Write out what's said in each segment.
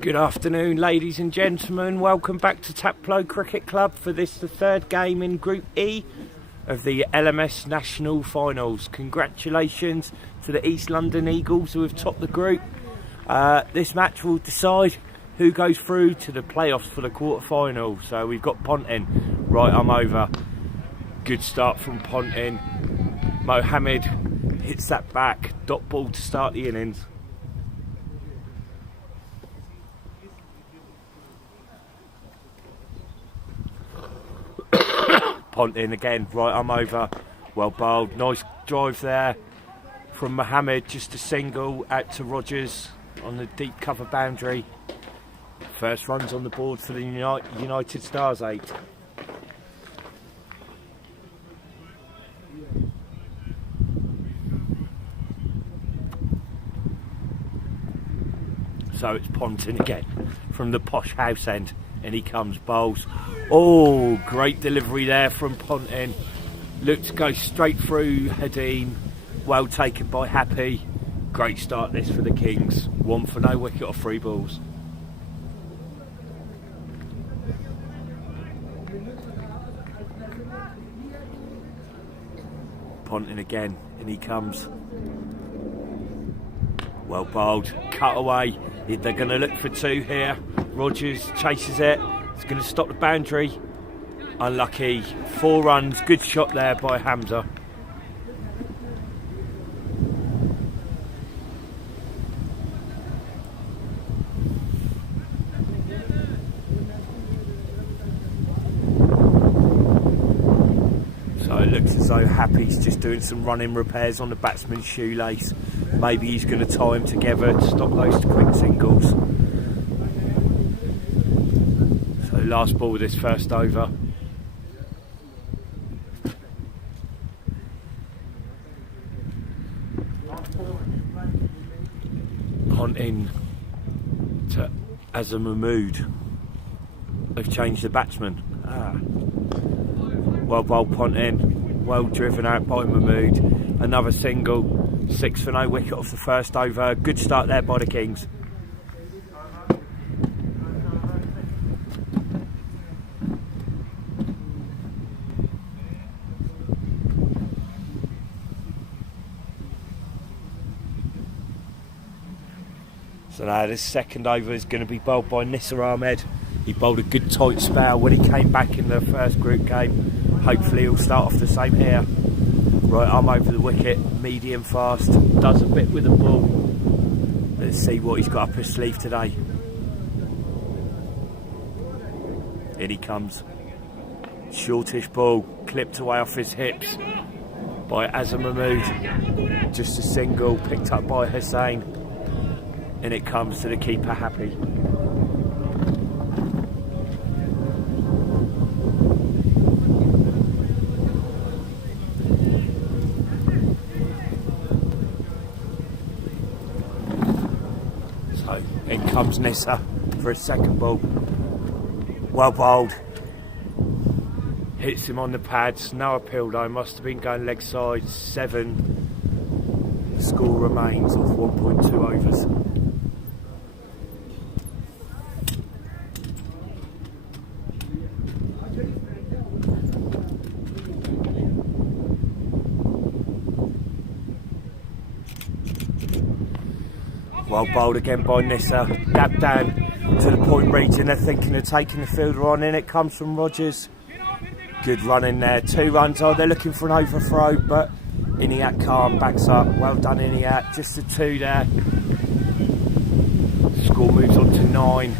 Good afternoon, ladies and gentlemen. Welcome back to Taplow Cricket Club for the third game in Group E of the LMS National Finals. Congratulations to the East London Eagles who have topped the group. This match will decide who goes through to the playoffs for the quarter-final. So we've got Ponting, right arm over. Good start from Ponting. Mohammed hits that back, dot ball to start the innings. Ponting again, right arm over, well bowled, nice drive there from Mohammed, just a single out to Rogers on the deep cover boundary. First runs on the board for the United Stars 8. So it's Ponting again from the posh house end. And he comes, bowls. Oh, great delivery there from Ponting. Looked to go straight through Hadim. Well taken by Happy. Great start this for the Kings. 1 for no wicket off 3 balls. Ponting again, and he comes. Well bowled, cut away. They're going to look for 2 here. Rogers chases it. It's going to stop the boundary. Unlucky. 4 runs. Good shot there by Hamza. So it looks as though Happy's just doing some running repairs on the batsman's shoelace. Maybe he's going to tie them together to stop those quick singles. Last ball of this first over. Ponting to Azam Mahmood. They've changed the batsman. Well bowled Ponting. Well driven out by Mahmood. Another single. 6 for no wicket off the first over. Good start there by the Kings. So now this second over is going to be bowled by Nisar Ahmed. He bowled a good tight spell when he came back in the first group game. Hopefully he'll start off the same here. Right arm over the wicket, medium fast, does a bit with the ball. Let's see what he's got up his sleeve today. In he comes. Shortish ball, clipped away off his hips by Azam Mahmood. Just a single, picked up by Hussain. And it comes to the keeper, Happy. So in comes Nissa. for a second ball. Well bowled. Hits him on the pads. No appeal though. Must have been going leg side. 7. The score remains of 1.2 overs. Well bowled again by Nissa. Dab down to the point region. They're thinking of taking the fielder on. In it comes from Rogers. Good run in there. 2 runs. Oh, they're looking for an overthrow, but Iniat calm, backs up. Well done, Iniat. Just a 2 there. Score moves on to 9.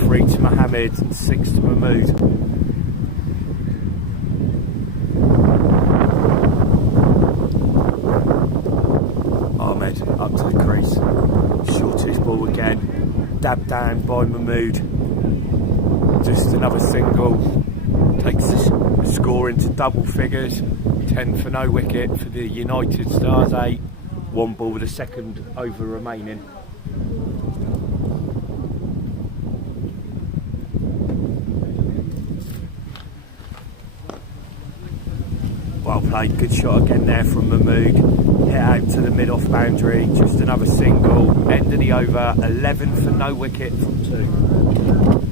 3 to Mohammed and 6 to Mahmood. Ahmed up to the crease. Shortish ball again. Dab down by Mahmood. Just another single. Takes the score into double figures. 10 for no wicket for the United Stars 8. 1 ball with a second over remaining. Well played, good shot again there from Mahmood. Hit out to the mid-off boundary, just another single. End of the over, 11 for no wicket from 2.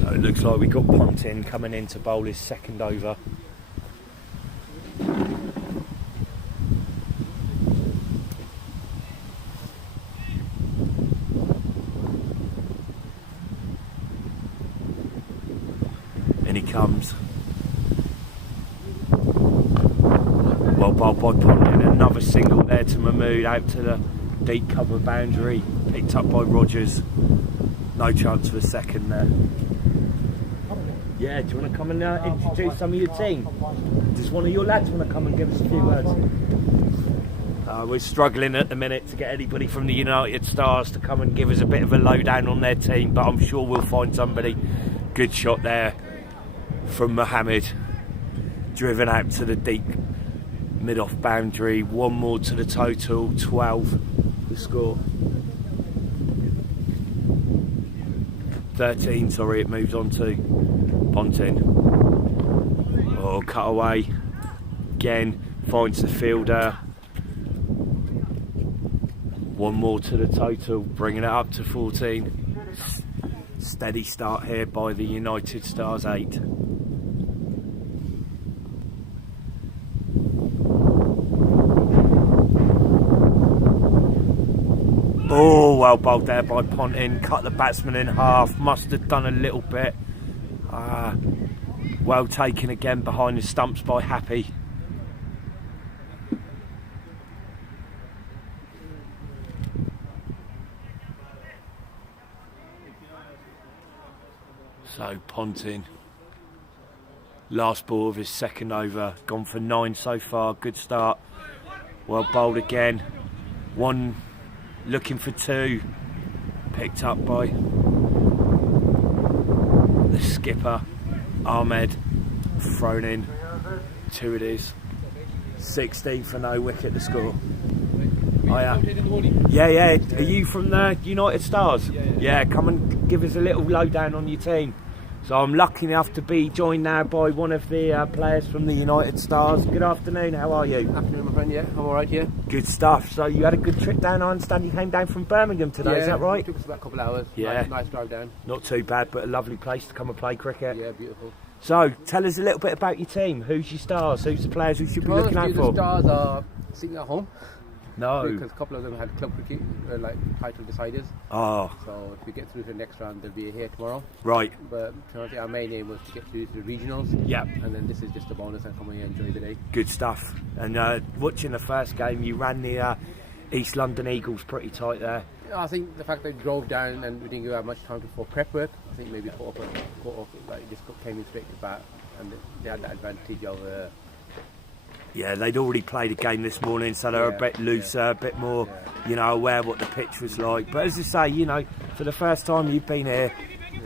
So it looks like we got Pontin coming in to bowl his second over. And he comes. Well bowled by Pontin, another single there to Mahmood, out to the deep cover boundary, picked up by Rogers. No chance for a second there. Yeah, do you want to come and introduce some of your team? Does one of your lads want to come and give us a few words? We're struggling at the minute to get anybody from the United Stars to come and give us a bit of a lowdown on their team, but I'm sure we'll find somebody. Good shot there from Mohammed, driven out to the deep mid-off boundary. 1 more to the total, 12 the score. 13, sorry, it moves on to Pontin. Oh, cut away again, finds the fielder. 1 more to the total, bringing it up to 14. Steady start here by the United Stars 8. Oh, well bowled there by Pontin. Cut the batsman in half. Must have done a little bit. Well taken again behind the stumps by Happy. So Pontin, last ball of his second over, gone for 9 so far. Good start. Well bowled again. 1 looking for 2. Picked up by the skipper, Ahmed. Thrown in. 2 it is. 16 for no wicket to score. Oh, yeah. Yeah. Are you from the United Stars? Yeah, come and give us a little lowdown on your team. So I'm lucky enough to be joined now by one of the players from the United Stars. Good afternoon, how are you? Afternoon, my friend, yeah, I'm alright here. Good stuff. So you had a good trip down, I understand you came down from Birmingham today, is that right? It took us about a couple of hours. Yeah. Nice drive down. Not too bad, but a lovely place to come and play cricket. Yeah, beautiful. So, tell us a little bit about your team. Who's your stars? Who's the players we should be looking out for? The Stars are sitting at home. No. Because a couple of them had club cricket, like title deciders. Oh. So if we get through to the next round, they'll be here tomorrow. Right. But our main aim was to get through to the regionals. Yep. And then this is just a bonus and come and enjoy the day. Good stuff. And watching the first game, you ran the East London Eagles pretty tight there. I think the fact that we drove down and we didn't have much time for prep work, I think maybe caught off, like just came in straight to bat, and they had that advantage of Yeah, they'd already played a game this morning, so they're a bit looser, a bit more, aware what the pitch was like. But as I say, for the first time you've been here,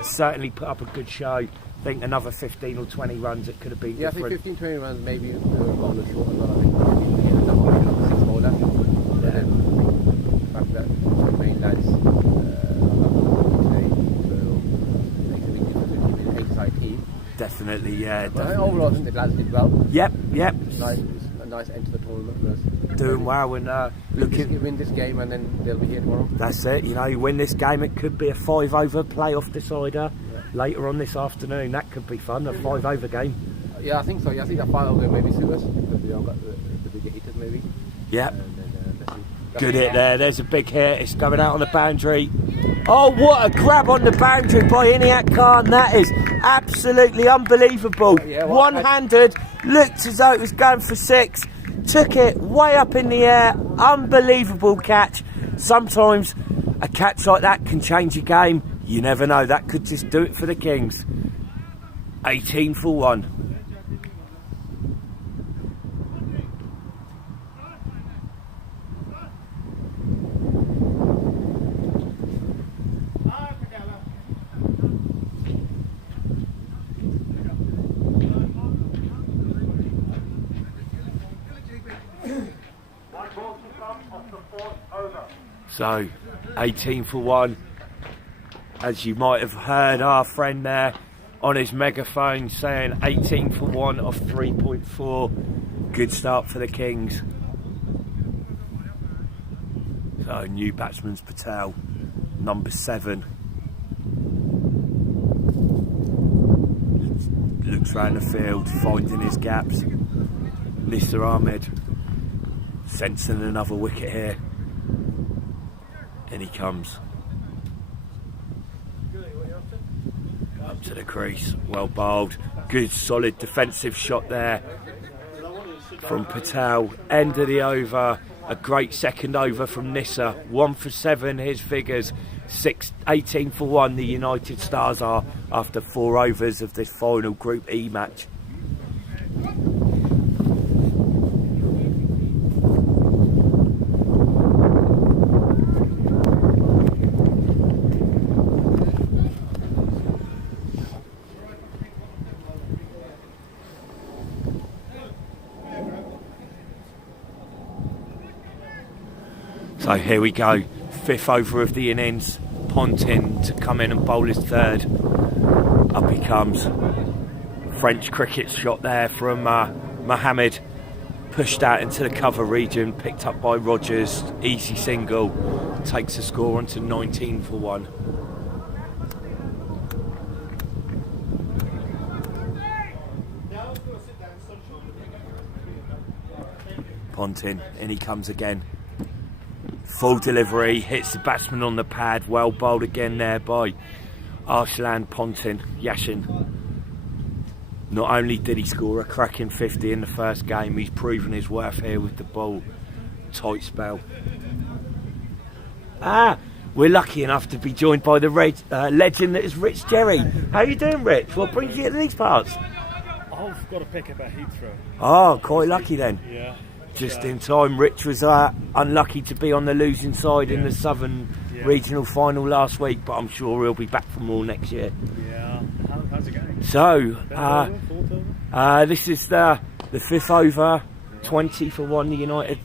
certainly put up a good show. I think another 15 or 20 runs, it could have been different. I think 15, 20 runs, maybe bowler short as well. I think we get a number of 6 bowler. But then the fact that the main lads today will make a big difference in the eight-side team. Definitely, yeah. But overall, I think the lads did well. Yep. It's a nice end to the tournament for us. Doing well and looking. Win this game and then they'll be here tomorrow. That's it. You win this game, it could be a 5-over playoff decider later on this afternoon. That could be fun. A 5-over game. Yeah, I think so. Yeah, I think that 5-over game maybe suit us because we all got the bigger hitters maybe. Yep. Then, good hit there. There's a big hit. It's going out on the boundary. Oh, what a grab on the boundary by Iniak Khan. That is absolutely unbelievable. One-handed, looked as though it was going for 6. Took it way up in the air. Unbelievable catch. Sometimes a catch like that can change a game. You never know. That could just do it for the Kings. 18 for 1. So, 18 for 1. As you might have heard our friend there on his megaphone saying 18 for 1 off 3.4. Good start for the Kings. So, new batsman's Patel, number 7. Looks round the field, finding his gaps. Nissa Ahmed sensing another wicket here. In he comes. Up to the crease, well bowled. Good solid defensive shot there from Patel. End of the over. A great second over from Nissa. 1 for 7 his figures. 18 for 1 the United Stars are after 4 overs of this final Group E match. So here we go, 5th over of the innings. Pontin to come in and bowl his 3rd. Up he comes. French cricket shot there from Mohammed. Pushed out into the cover region, picked up by Rogers. Easy single. Takes the score onto 19 for 1. Pontin, in he comes again. Full delivery, hits the batsman on the pad. Well bowled again there by Arslan Pontin, Yashin. Not only did he score a cracking 50 in the first game, he's proven his worth here with the ball. Tight spell. We're lucky enough to be joined by the legend that is Rich Jerry. How you doing, Rich? What brings you to these parts? I've got to pick up at Heathrow. Oh, quite lucky then. Yeah. Just in time. Rich was unlucky to be on the losing side in the Southern Regional Final last week, but I'm sure he'll be back for more next year. Yeah. How's it going? So, Over? this is the 5th over, 20 for 1 the United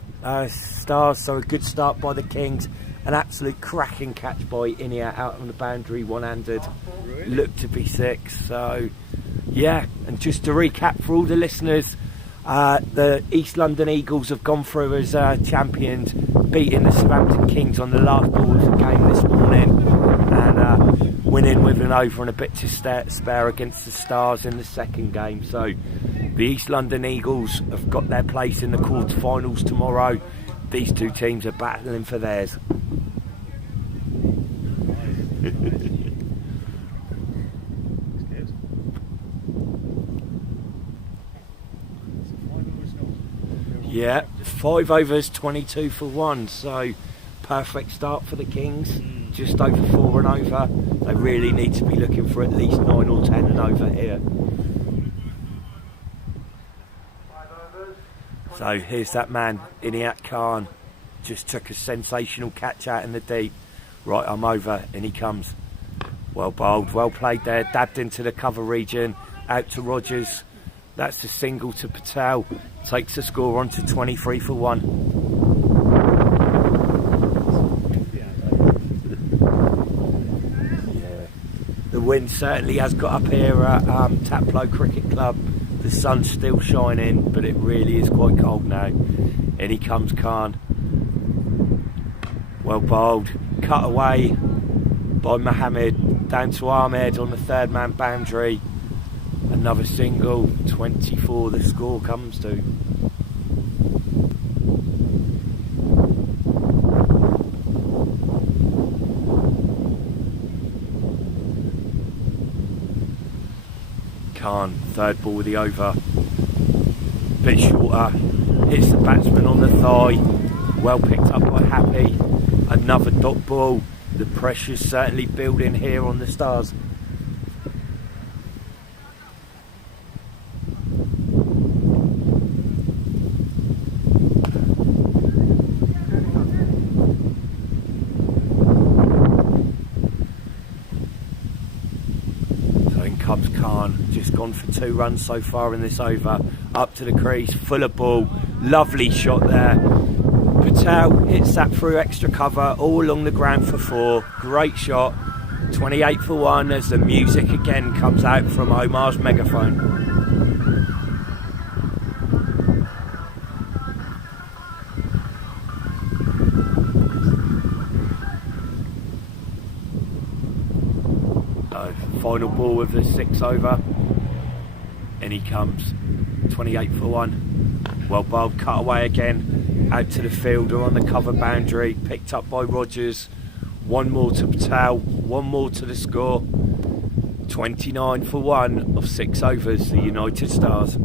Stars, so a good start by the Kings. An absolute cracking catch by Inia out on the boundary, one-handed. Really? Looked to be 6, so yeah. And just to recap for all the listeners, the East London Eagles have gone through as champions, beating the Southampton Kings on the last ball of the game this morning, and winning with an over and a bit to spare against the Stars in the second game. So the East London Eagles have got their place in the quarterfinals tomorrow. These two teams are battling for theirs. Yeah, 5 overs, 22 for 1, so perfect start for the Kings. Just over 4 and over. They really need to be looking for at least 9 or 10 and over here. So here's that man, Iniat Khan, just took a sensational catch out in the deep. Right, I'm over, and he comes. Well bowled, well played there, dabbed into the cover region, out to Rogers. That's the single to Patel, takes the score on to 23 for 1. The wind certainly has got up here at Taplow Cricket Club. The sun's still shining, but it really is quite cold now. In he comes Khan. Well bowled, cut away by Mohammed, down to Ahmed on the third man boundary. Another single, 24 the score comes to. Khan, third ball of the over. Bit shorter, hits the batsman on the thigh. Well picked up by Happy. Another dot ball. The pressure's certainly building here on the Stars. Comes Khan, just gone for 2 runs so far in this over. Up to the crease, full of ball, lovely shot there. Patel hits that through extra cover, all along the ground for 4. Great shot, 28 for 1 as the music again comes out from Omar's megaphone. Final ball of the 6 over, and he comes 28 for 1. Well bowled, cut away again, out to the fielder on the cover boundary, picked up by Rogers. 1 more to Patel, 1 more to the score. 29 for 1 of 6 overs, the United Stars.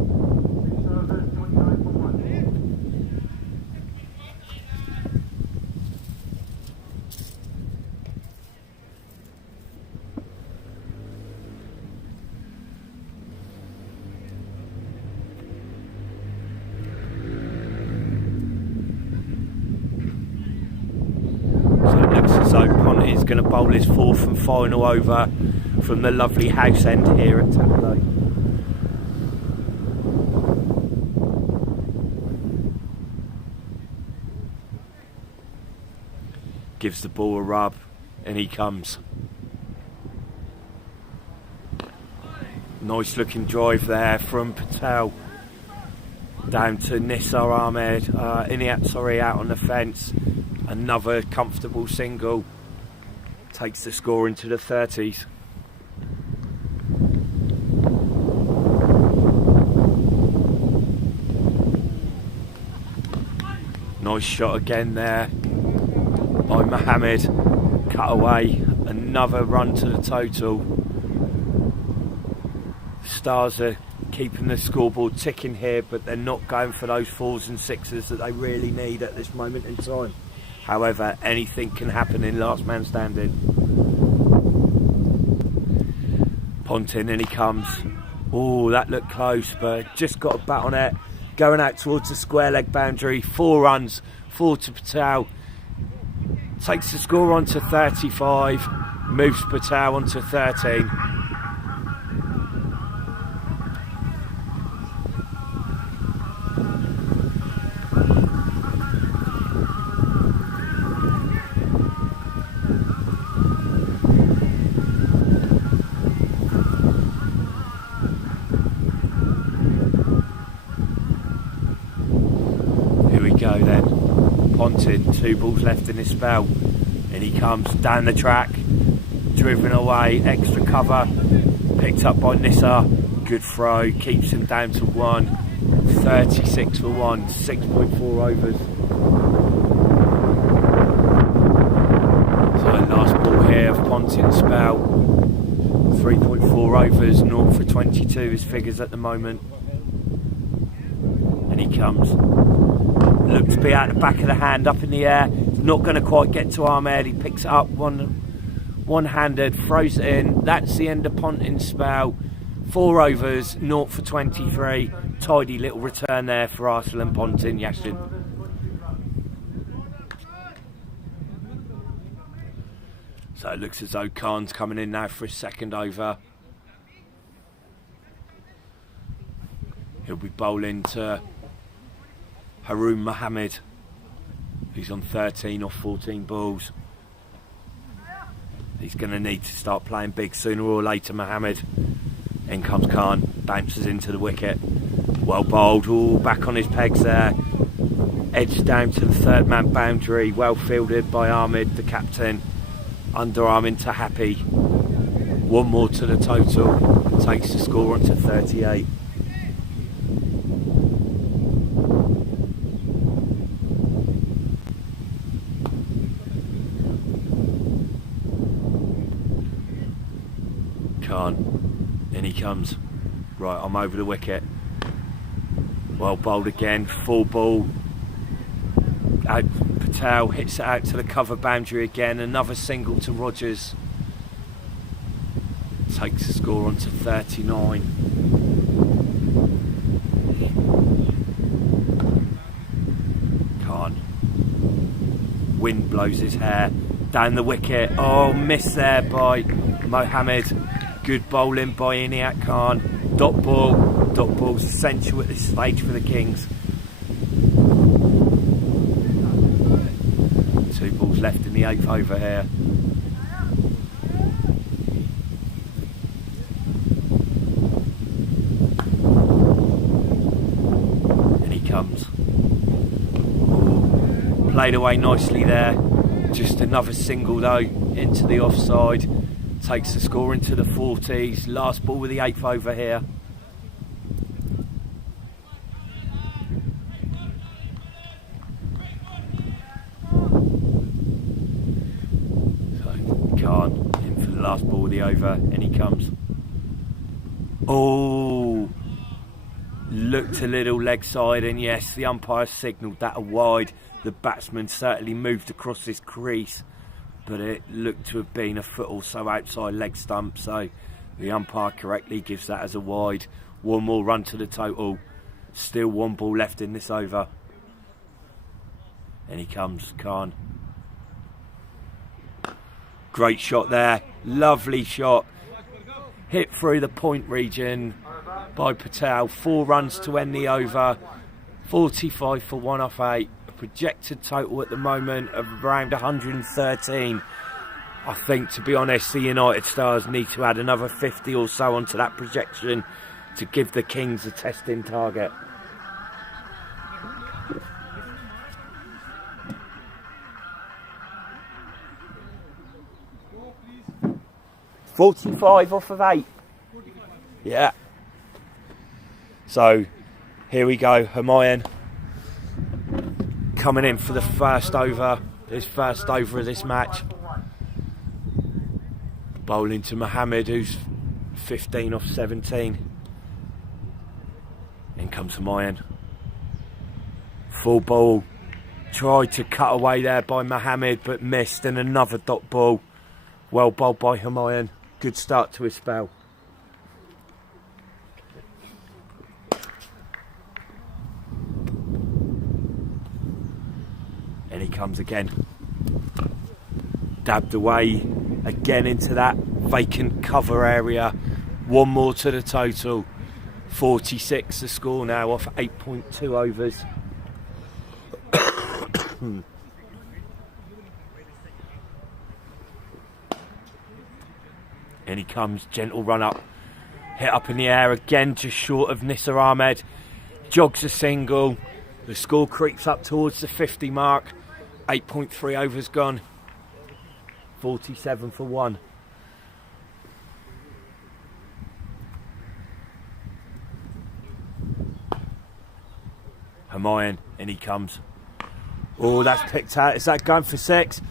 So Pont is going to bowl his 4th and final over from the lovely house end here at Taplow. Gives the ball a rub, and he comes. Nice looking drive there from Patel down to Nisar Ahmed, Iniat, out on the fence. Another comfortable single, takes the score into the 30s. Nice shot again there by Mohammed, cut away, another run to the total. Stars are keeping the scoreboard ticking here, but they're not going for those 4s and 6s that they really need at this moment in time. However, anything can happen in last man standing. Ponting, and he comes. Oh, that looked close, but just got a bat on it. Going out towards the square leg boundary. 4 runs, 4 to Patel. Takes the score on to 35. Moves Patel on to 13. Go then, Ponting, 2 balls left in his spell, and he comes down the track, driven away, extra cover, picked up by Nissa, good throw, keeps him down to 1, 36 for 1, 6.4 overs. So last ball here of Ponting's spell, 3.4 overs, 0 for 22 his figures at the moment, and he comes. Looks to be out the back of the hand, up in the air. Not going to quite get to Ahmed. He picks it up one-handed, throws it in. That's the end of Ponting's spell. 4 overs, 0 for 23. tidy little return there for Arsenal Pontin Yashin. So it looks as though Khan's coming in now for his second over. He'll be bowling to Haroon Mohammed, who's on 13 or 14 balls. He's going to need to start playing big sooner or later, Mohammed. In comes Khan, bounces into the wicket. Well bowled, all back on his pegs there. Edged down to the third man boundary, well fielded by Ahmed, the captain. Underarm into Happy. One more to the total, takes the score on to 38. Khan, in he comes. Right, I'm over the wicket. Well bowled again, full ball. Patel hits it out to the cover boundary again. Another single to Rogers. Takes the score on to 39. Khan. Wind blows his hair. Down the wicket. Oh, missed there by Mohammed. Good bowling by Iniat Khan. Dot ball. Dot ball's essential at this stage for the Kings. 2 balls left in the 8th over here. And he comes. Played away nicely there. Just another single though into the offside. Takes the score into the 40s. Last ball with the 8th over here. Khan in for the last ball of the over, and he comes. Oh, looked a little leg side, and yes, the umpire signalled that a wide. The batsman certainly moved across this crease, but it looked to have been a foot or so outside leg stump, so the umpire correctly gives that as a wide. One more run to the total. Still 1 ball left in this over. And he comes, Khan. Great shot there, lovely shot. Hit through the point region by Patel. 4 runs to end the over. 45 for 1 off 8. A projected total at the moment of around 113. I think, to be honest, the United Stars need to add another 50 or so onto that projection to give the Kings a testing target. $45 off of 8. Yeah. So here we go. Humayun coming in for the first over. His first over of this match. Bowling to Mohammed, who's 15 off 17. In comes Humayun. Full ball. Tried to cut away there by Mohammed, but missed, and another dot ball. Well bowled by Humayun. Good start to his spell. And he comes again. Dabbed away again into that vacant cover area. 1 more to the total. 46 the score now off 8.2 overs. And he comes, gentle run up, hit up in the air again, just short of Nisar Ahmed. Jogs a single. The score creeps up towards the 50 mark. 8.3 overs gone. 47 for 1. Humayun, and he comes. Oh, that's picked out. Is that going for 6?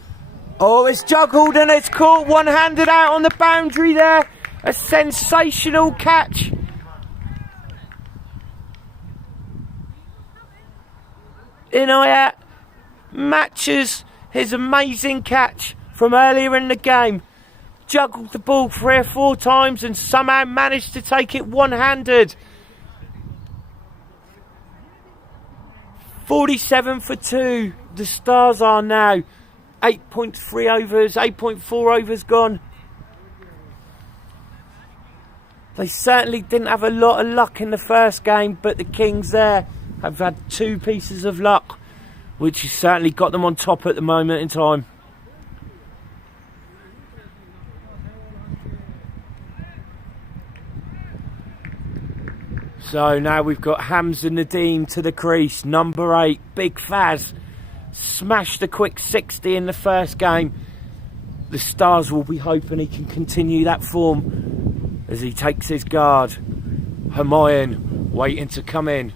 Oh, it's juggled and it's caught one-handed out on the boundary there. A sensational catch. Inayat matches his amazing catch from earlier in the game. Juggled the ball 3 or 4 times and somehow managed to take it one-handed. 47 for 2. The Stars are now 8.3 overs, 8.4 overs gone. They certainly didn't have a lot of luck in the first game, but the Kings there have had 2 pieces of luck, which has certainly got them on top at the moment in time. So now we've got Hamza Nadeem to the crease, number 8, Big Faz. Smashed a quick 60 in the first game. The Stars will be hoping he can continue that form as he takes his guard. Humayun waiting to come in.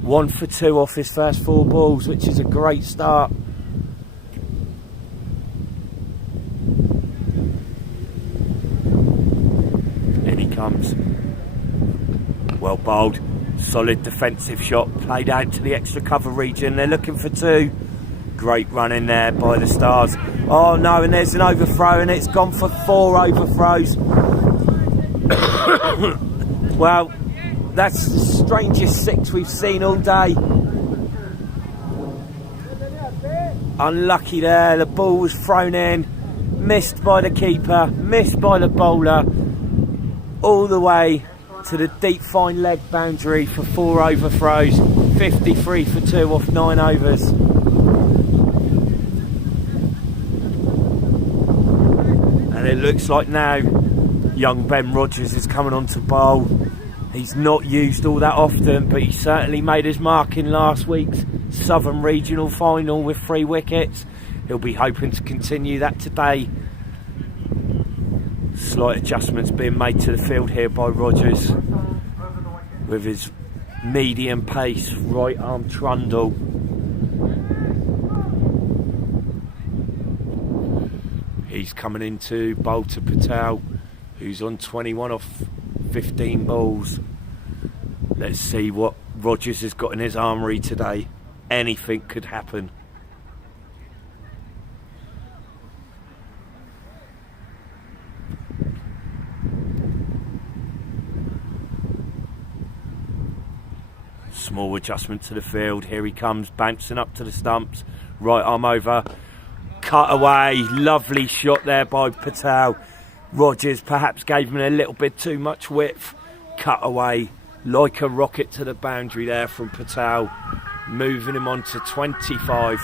1 for 2 off his first 4 balls, which is a great start. In he comes. Well bowled, solid defensive shot, played out to the extra cover region. They're looking for 2. Great run in there by the Stars. Oh no, and there's an overthrow, and it's gone for 4 overthrows. Well, that's the strangest 6 we've seen all day. Unlucky there, the ball was thrown in, missed by the keeper, missed by the bowler, all the way to the deep fine leg boundary for 4 overthrows. 53 for 2 off 9 overs. And it looks like now young Ben Rogers is coming on to bowl. He's not used all that often, but he certainly made his mark in last week's Southern Regional final with 3 wickets. He'll be hoping to continue that today. Slight adjustments being made to the field here by Rogers with his medium pace right arm trundle. He's coming in to bowl to Patel, who's on 21 off 15 balls. Let's see what Rogers has got in his armoury today. Anything could happen. Small adjustment to the field. Here he comes, bouncing up to the stumps. Right arm over. Cut away. Lovely shot there by Patel. Rogers perhaps gave him a little bit too much width. Cut away like a rocket to the boundary there from Patel. Moving him on to 25.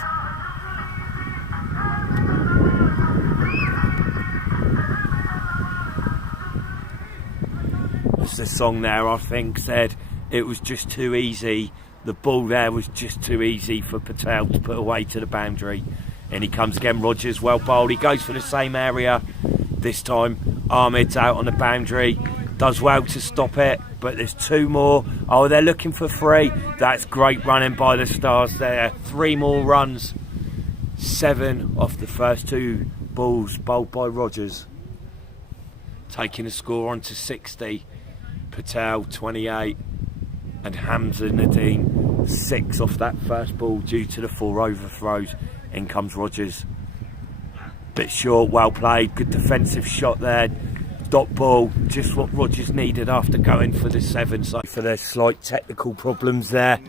As the song there, I think, said, it was just too easy. The ball there was just too easy for Patel to put away to the boundary. And he comes again, Rogers, well bowled. He goes for the same area. This time, Ahmed's out on the boundary. Does well to stop it, but there's 2 more. Oh, they're looking for 3. That's great running by the Stars there. 3 more runs. 7 off the first 2 balls bowled by Rogers. Taking the score on to 60. Patel, 28. And Hamza Nadeem, 6 off that first ball due to the 4 overthrows. In comes Rogers. Bit short, well played, good defensive shot there. Dot ball, just what Rogers needed after going for the 7. So for their slight technical problems there.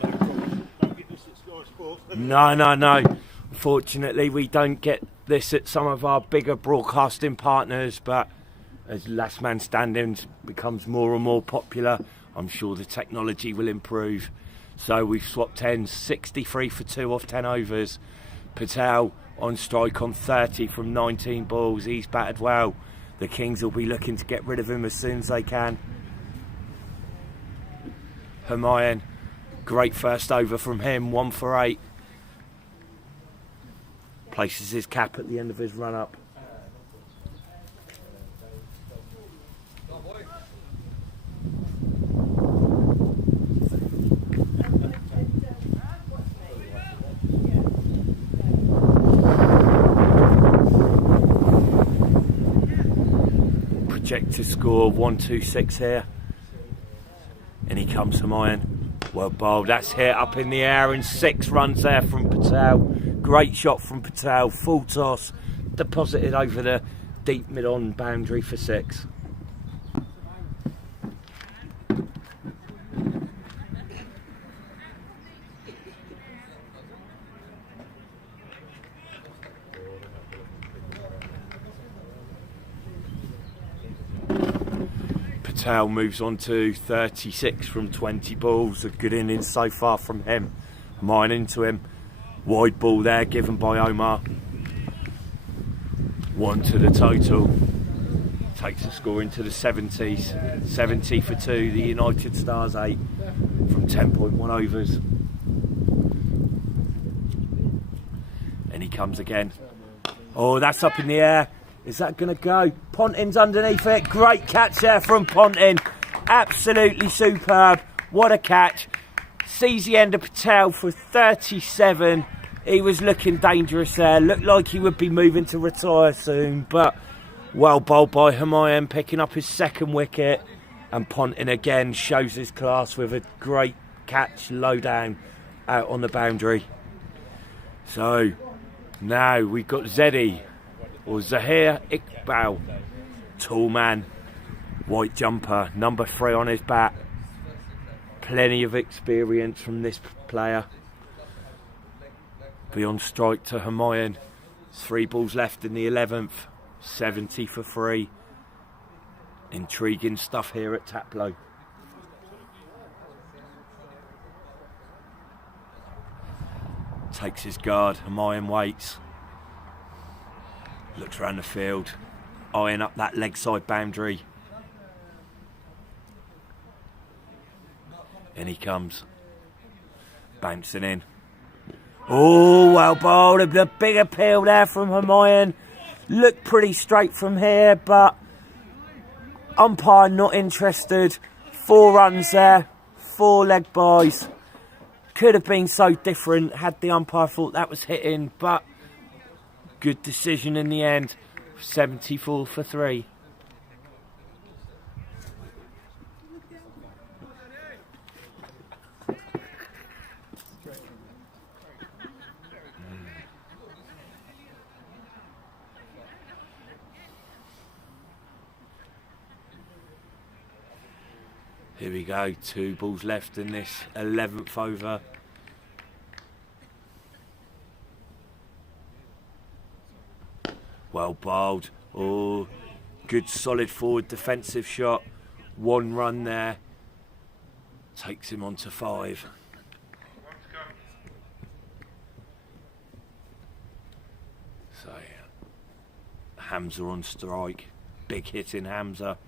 No. Unfortunately, we don't get this at some of our bigger broadcasting partners, but as Last Man Standing becomes more and more popular, I'm sure the technology will improve. So we've swapped ends, 63 for 2 off 10 overs. Patel on strike on 30 from 19 balls. He's batted well. The Kings will be looking to get rid of him as soon as they can. Humayun, great first over from him, 1 for 8. Places his cap at the end of his run up. Projected score 126 here. And he comes Humayun. Well bowled. That's hit up in the air and 6 runs there from Patel. Great shot from Patel. Full toss. Deposited over the deep mid-on boundary for 6. Patel moves on to 36 from 20 balls. A good innings so far from him. Mine into him. Wide ball there given by Omar. 1 to the total. Takes the score into the 70s. 70 for 2. The United Stars 8 from 10.1 overs. And he comes again. Oh, that's up in the air. Is that going to go? Ponting's underneath it. Great catch there from Ponting. Absolutely superb. What a catch. Sees the end of Patel for 37. He was looking dangerous there. Looked like he would be moving to retire soon. But well bowled by Humayun, picking up his second wicket. And Ponting again shows his class with a great catch low down out on the boundary. So now we've got Zeddy. Or Zahir Iqbal, tall man, white jumper, number 3 on his bat. Plenty of experience from this player. Beyond strike to Humayun. 3 balls left in the 11th. 70 for 3. Intriguing stuff here at Taplow. Takes his guard. Humayun waits. Looks around the field, eyeing up that leg side boundary. In he comes, bouncing in. Oh, well bowled. A big appeal there from Humayun. Looked pretty straight from here, but umpire not interested. 4 runs there, 4 leg byes. Could have been so different had the umpire thought that was hitting, but good decision in the end. 74 for 3. Here we go. 2 balls left in this 11th over. Well bowled. Oh, good solid forward defensive shot. 1 run there. Takes him on to 5. So Hamza on strike. Big hit in Hamza.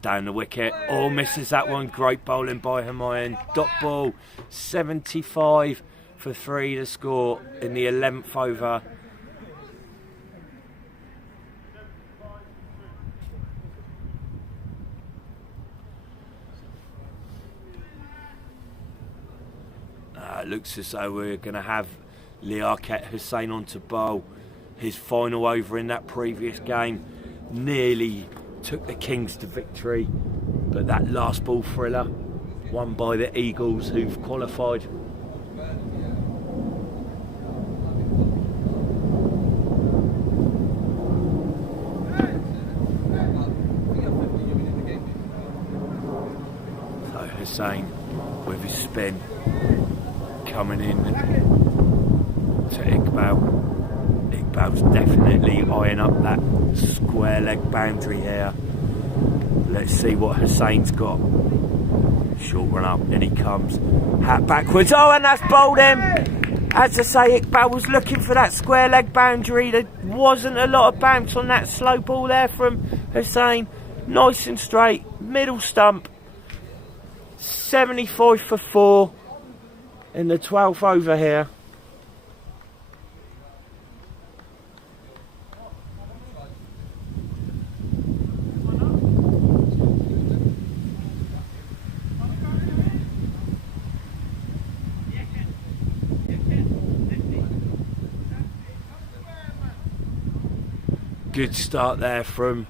Down the wicket. Oh, misses that one. Great bowling by Humayun. Dot ball. 75 for 3 to score in the 11th over. Looks as though we're going to have Liaquat Hussain on to bowl. His final over in that previous game nearly took the Kings to victory, but that last ball thriller won by the Eagles, who've qualified. So Hussain with his spin coming in to Iqbal. Iqbal's definitely eyeing up that square leg boundary here. Let's see what Hussain's got. Short run up, in he comes. Hat backwards. Oh, and that's bowled him. As I say, Iqbal was looking for that square leg boundary. There wasn't a lot of bounce on that slow ball there from Hussain. Nice and straight, middle stump. 75 for 4 in the 12th over here. Good start there from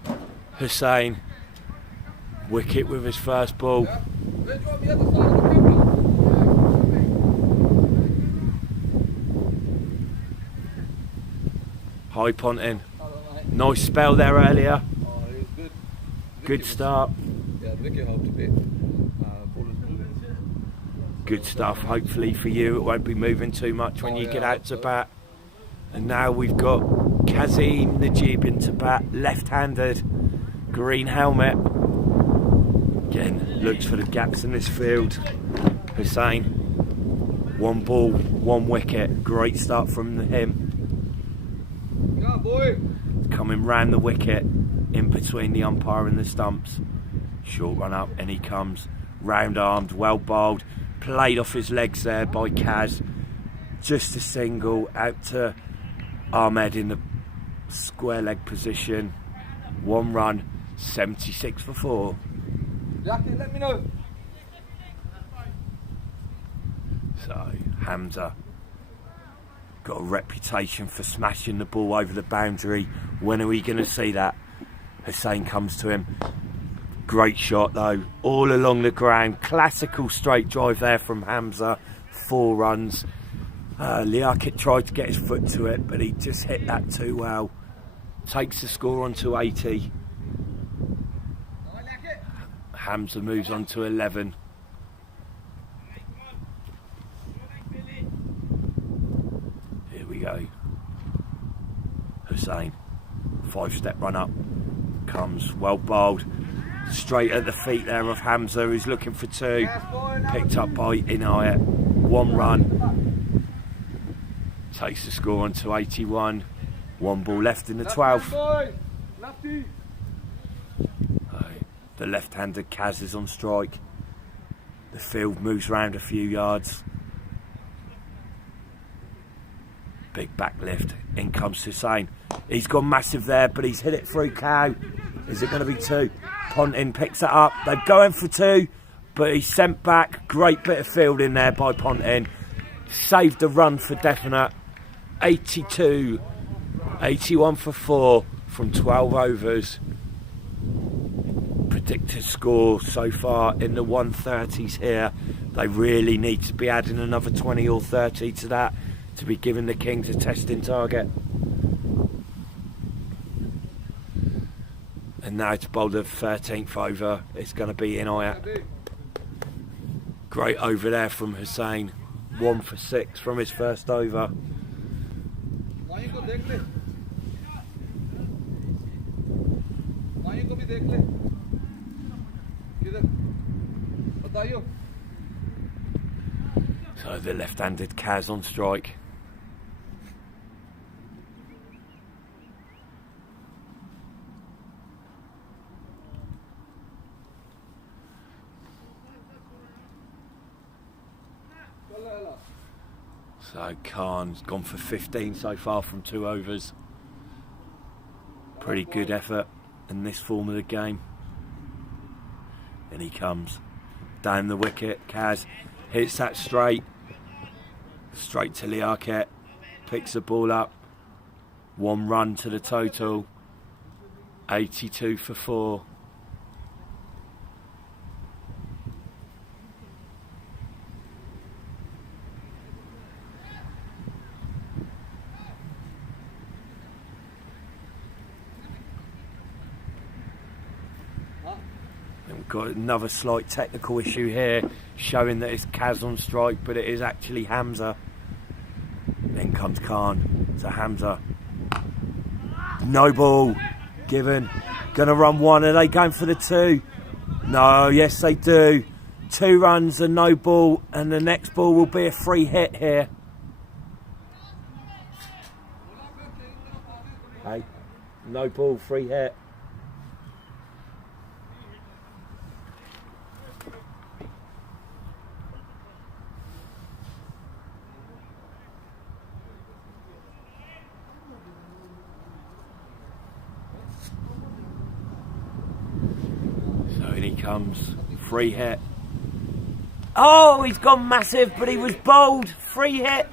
Hussain. Wicket with his first ball. High Ponting. Nice spell there earlier. Good start. Good stuff. Hopefully for you, it won't be moving too much when you get out to bat. And now we've got Kazim Najib into bat, left-handed, green helmet. Again, looks for the gaps in this field. Hussein, 1 ball, 1 wicket. Great start from him. Yeah, boy. Coming round the wicket, in between the umpire and the stumps. Short run up, and he comes. Round armed, well bowled. Played off his legs there by Kaz. Just a single out to Ahmed in the square leg position. 1 run, 76 for 4. Jackie, let me know. So, Hamza got a reputation for smashing the ball over the boundary. When are we going to see that? Hussein comes to him. Great shot though, all along the ground. Classical straight drive there from Hamza. 4 runs. Liakit tried to get his foot to it, but he just hit that too well. Takes the score on to 80. Hamza moves on to 11. Here we go. Hussein, 5-step run up. Comes well bowled. Straight at the feet there of Hamza, who's looking for 2. Picked up by Inayat. 1 run. Takes the score on to 81. 1 ball left in the 12th. The left-handed Kaz is on strike. The field moves round a few yards. Big back lift. In comes Hussein. He's gone massive there, but he's hit it through Cow. Is it going to be 2? Ponting picks it up. They're going for 2, but he's sent back. Great bit of fielding there by Ponting. Saved the run for definite. 82. 81 for 4 from 12 overs. Predicted score so far in the 130s here. They really need to be adding another 20 or 30 to that to be giving the Kings a testing target. And now to bowl the 13th over, it's going to be Inayat. Great over there from Hussein. 1 for 6 from his first over. So the left-handed Kaz on strike. So Khan's gone for 15 so far from 2 overs. Pretty good effort in this form of the game. And he comes down the wicket. Kaz hits that straight to Liakit. Picks the ball up. 1 run to the total. 82 for 4. Got another slight technical issue here, showing that it's Kaz on strike, but it is actually Hamza. Then comes Khan to Hamza. No ball given. Gonna run 1. Are they going for the 2? No, yes they do. 2 runs and no ball, and the next ball will be a free hit here. Hey, no ball, free hit. He comes, free hit. Oh, he's gone massive, but he was bowled. Free hit.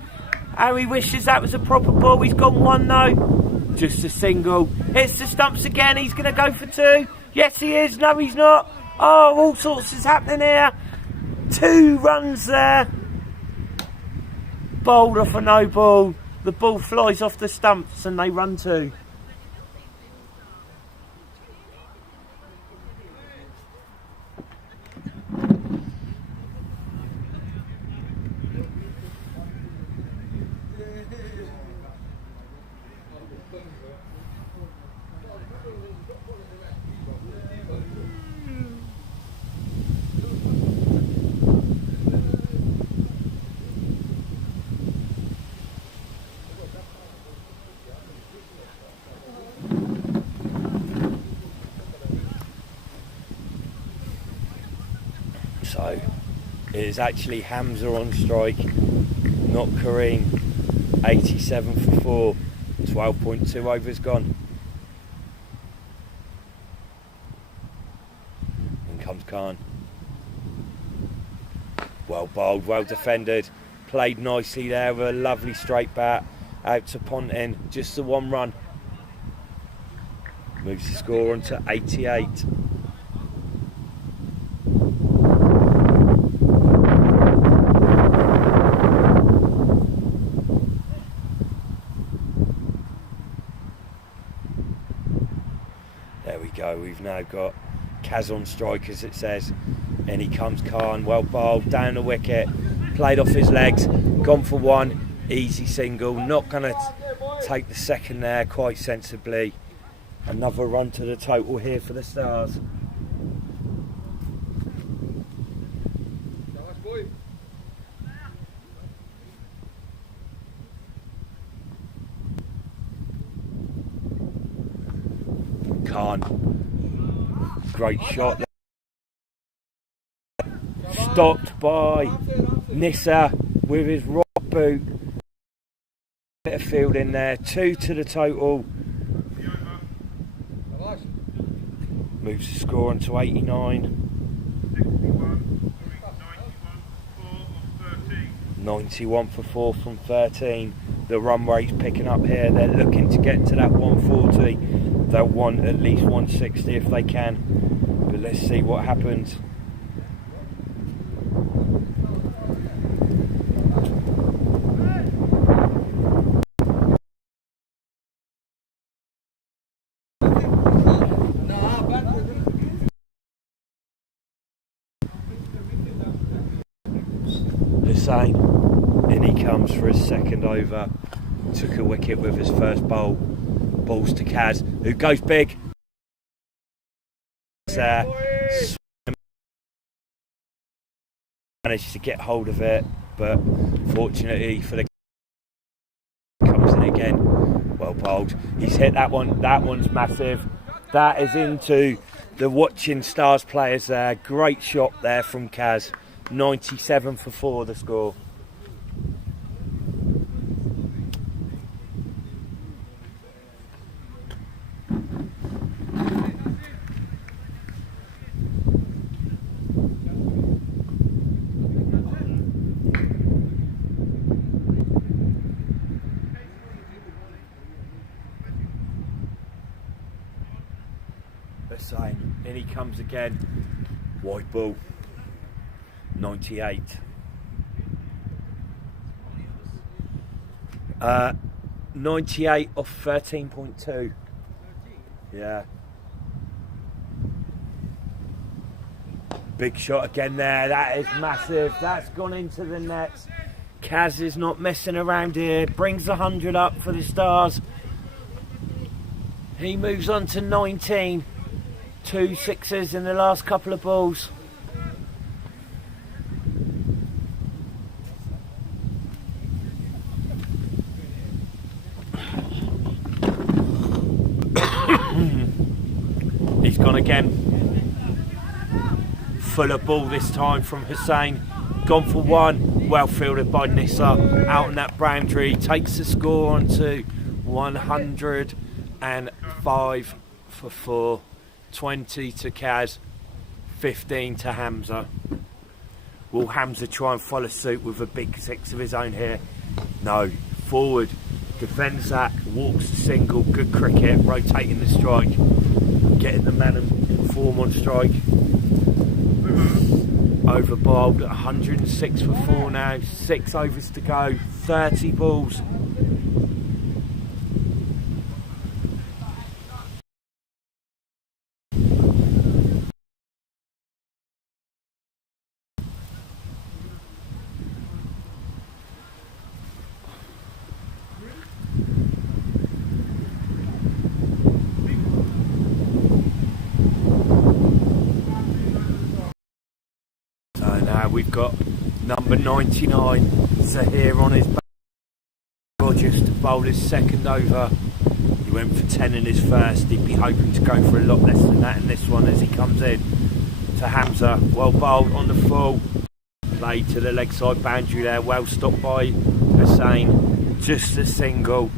How he wishes that was a proper ball. He's gone 1 though. Just a single. Hits the stumps again. He's going to go for 2. Yes, he is. No, he's not. Oh, all sorts is happening here. 2 runs there. Bowled off a no ball. The ball flies off the stumps and they run 2. So it is actually Hamza on strike, not Kareem. 87 for 4, 12.2 overs gone. In comes Khan. Well bowled, well defended, played nicely there with a lovely straight bat out to Ponting, just the one run. Moves the score on to 88. There we go, we've now got Kaz on strike, as it says. In he comes Khan, well bowled, down the wicket, played off his legs, gone for one, easy single, not going to take the second there quite sensibly. Another run to the total here for the Stars. Khan, great shot there. Stopped by Nissa with his rock boot. Bit of field in there, 2 to the total. Moves the score on to 89. 91 for 4 from 13. The run rate's picking up here. They're looking to get to that 140. They'll want at least 160 if they can. But let's see what happens. Hussain, in he comes for his second over. Took a wicket with his first bowl. Balls to Kaz, who goes big. Managed to get hold of it, but fortunately for the comes in again. Well bowled. He's hit that one. That one's massive. That is into the watching Stars players there. Great shot there from Kaz. 97 for 4 the score. The same. In he comes again. White ball. 98. 98 off 13.2. Yeah. Big shot again there. That is massive. That's gone into the nets. Kaz is not messing around here. Brings the 100 up for the Stars. He moves on to 19. 2 sixes in the last couple of balls. He's gone again. Fuller ball this time from Hussain. Gone for one. Well fielded by Nissa. Out on that boundary. Takes the score on to 105 for 4. 20 to Kaz. 15 to Hamza. Will Hamza try and follow suit with a big 6 of his own here? No. Forward. Defends that. Walks the single. Good cricket. Rotating the strike. Getting the man in form on strike. Over bowled at 106 for 4 now. 6 overs to go. 30 balls. We've got number 99 Zahir on his back. Rogers to bowl his second over. He went for 10 in his first. He'd be hoping to go for a lot less than that in this one as he comes in to Hamza. Well bowled on the full. Played to the leg side boundary there. Well stopped by Hussain. Just a single.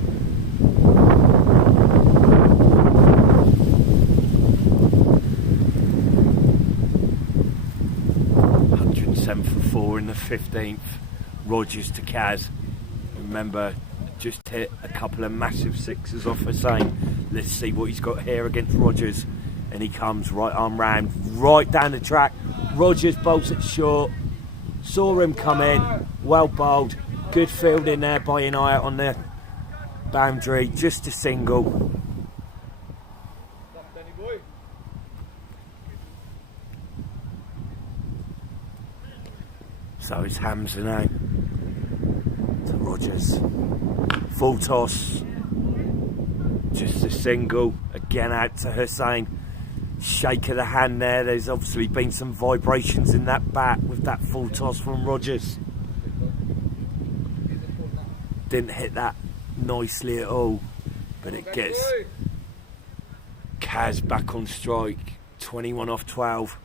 107 for 4 in the 15th. Rogers to Kaz. Remember, just hit a couple of massive sixes off Hussain. Let's see what he's got here against Rogers. And he comes right arm round, right down the track. Rogers bowls it short. Saw him come in. Well bowled. Good fielding there by Inayat on the boundary. Just a single. So it's Hamza now to Rogers. Full toss. Just a single. Again out to Hussain. Shake of the hand there. There's obviously been some vibrations in that bat with that full toss from Rogers. Didn't hit that nicely at all, but it gets Kaz back on strike. 21 off 12.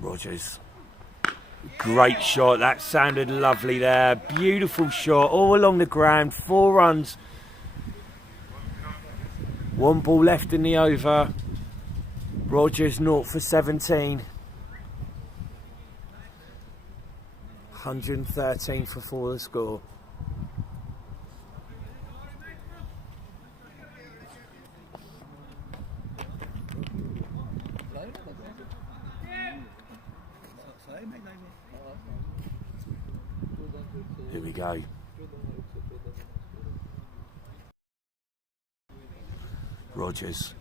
Rogers. Great shot. That sounded lovely there. Beautiful shot all along the ground. 4 runs. 1 ball left in the over. Rogers 0 for 17. 113 for 4 the score. Here we go. Rogers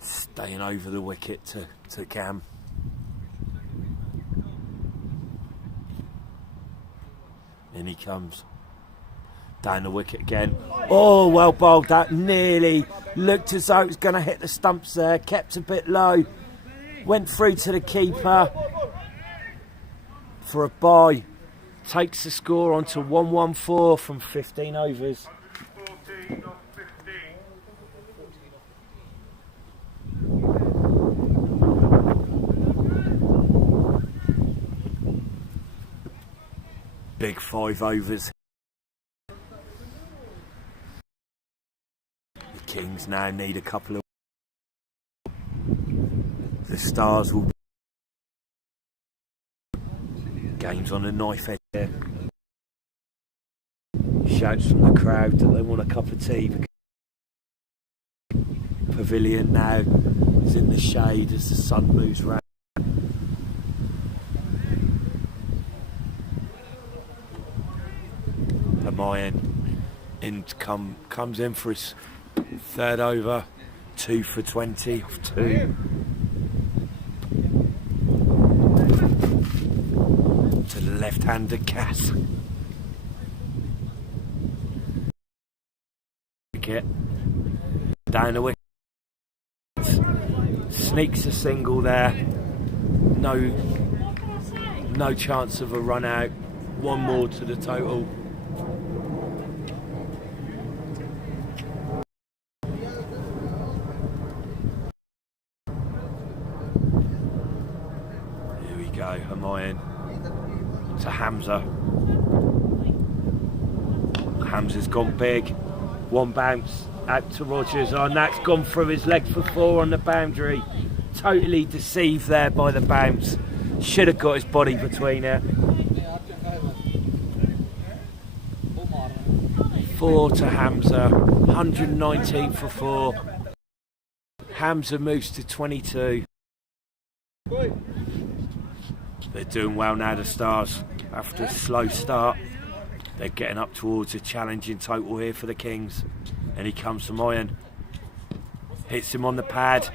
staying over the wicket to Cam. In he comes. Down the wicket again. Oh, well bowled. That nearly looked as though it was going to hit the stumps there. Kept a bit low. Went through to the keeper for a bye. Takes the score on to 114 from 15 overs. Big 5 overs. The Kings now need a couple of. The Stars will. Game's on a knife edge here. Shouts from the crowd that they want a cup of tea. Pavilion now is in the shade as the sun moves round. Mayan comes in for his 3rd over. 2 for 20 off 2. To the left-handed Cass. Wicket. Down the wicket. Sneaks a single there. No chance of a run out. 1 more to the total. Hamayan to Hamza. Hamza's gone big. 1 bounce out to Rogers. Oh, and that's gone through his leg for 4 on the boundary. Totally deceived there by the bounce. Should have got his body between it. 4 to Hamza. 119 for 4. Hamza moves to 22. They're doing well now, the Stars. After a slow start, they're getting up towards a challenging total here for the Kings. And he comes from Iron. Hits him on the pad.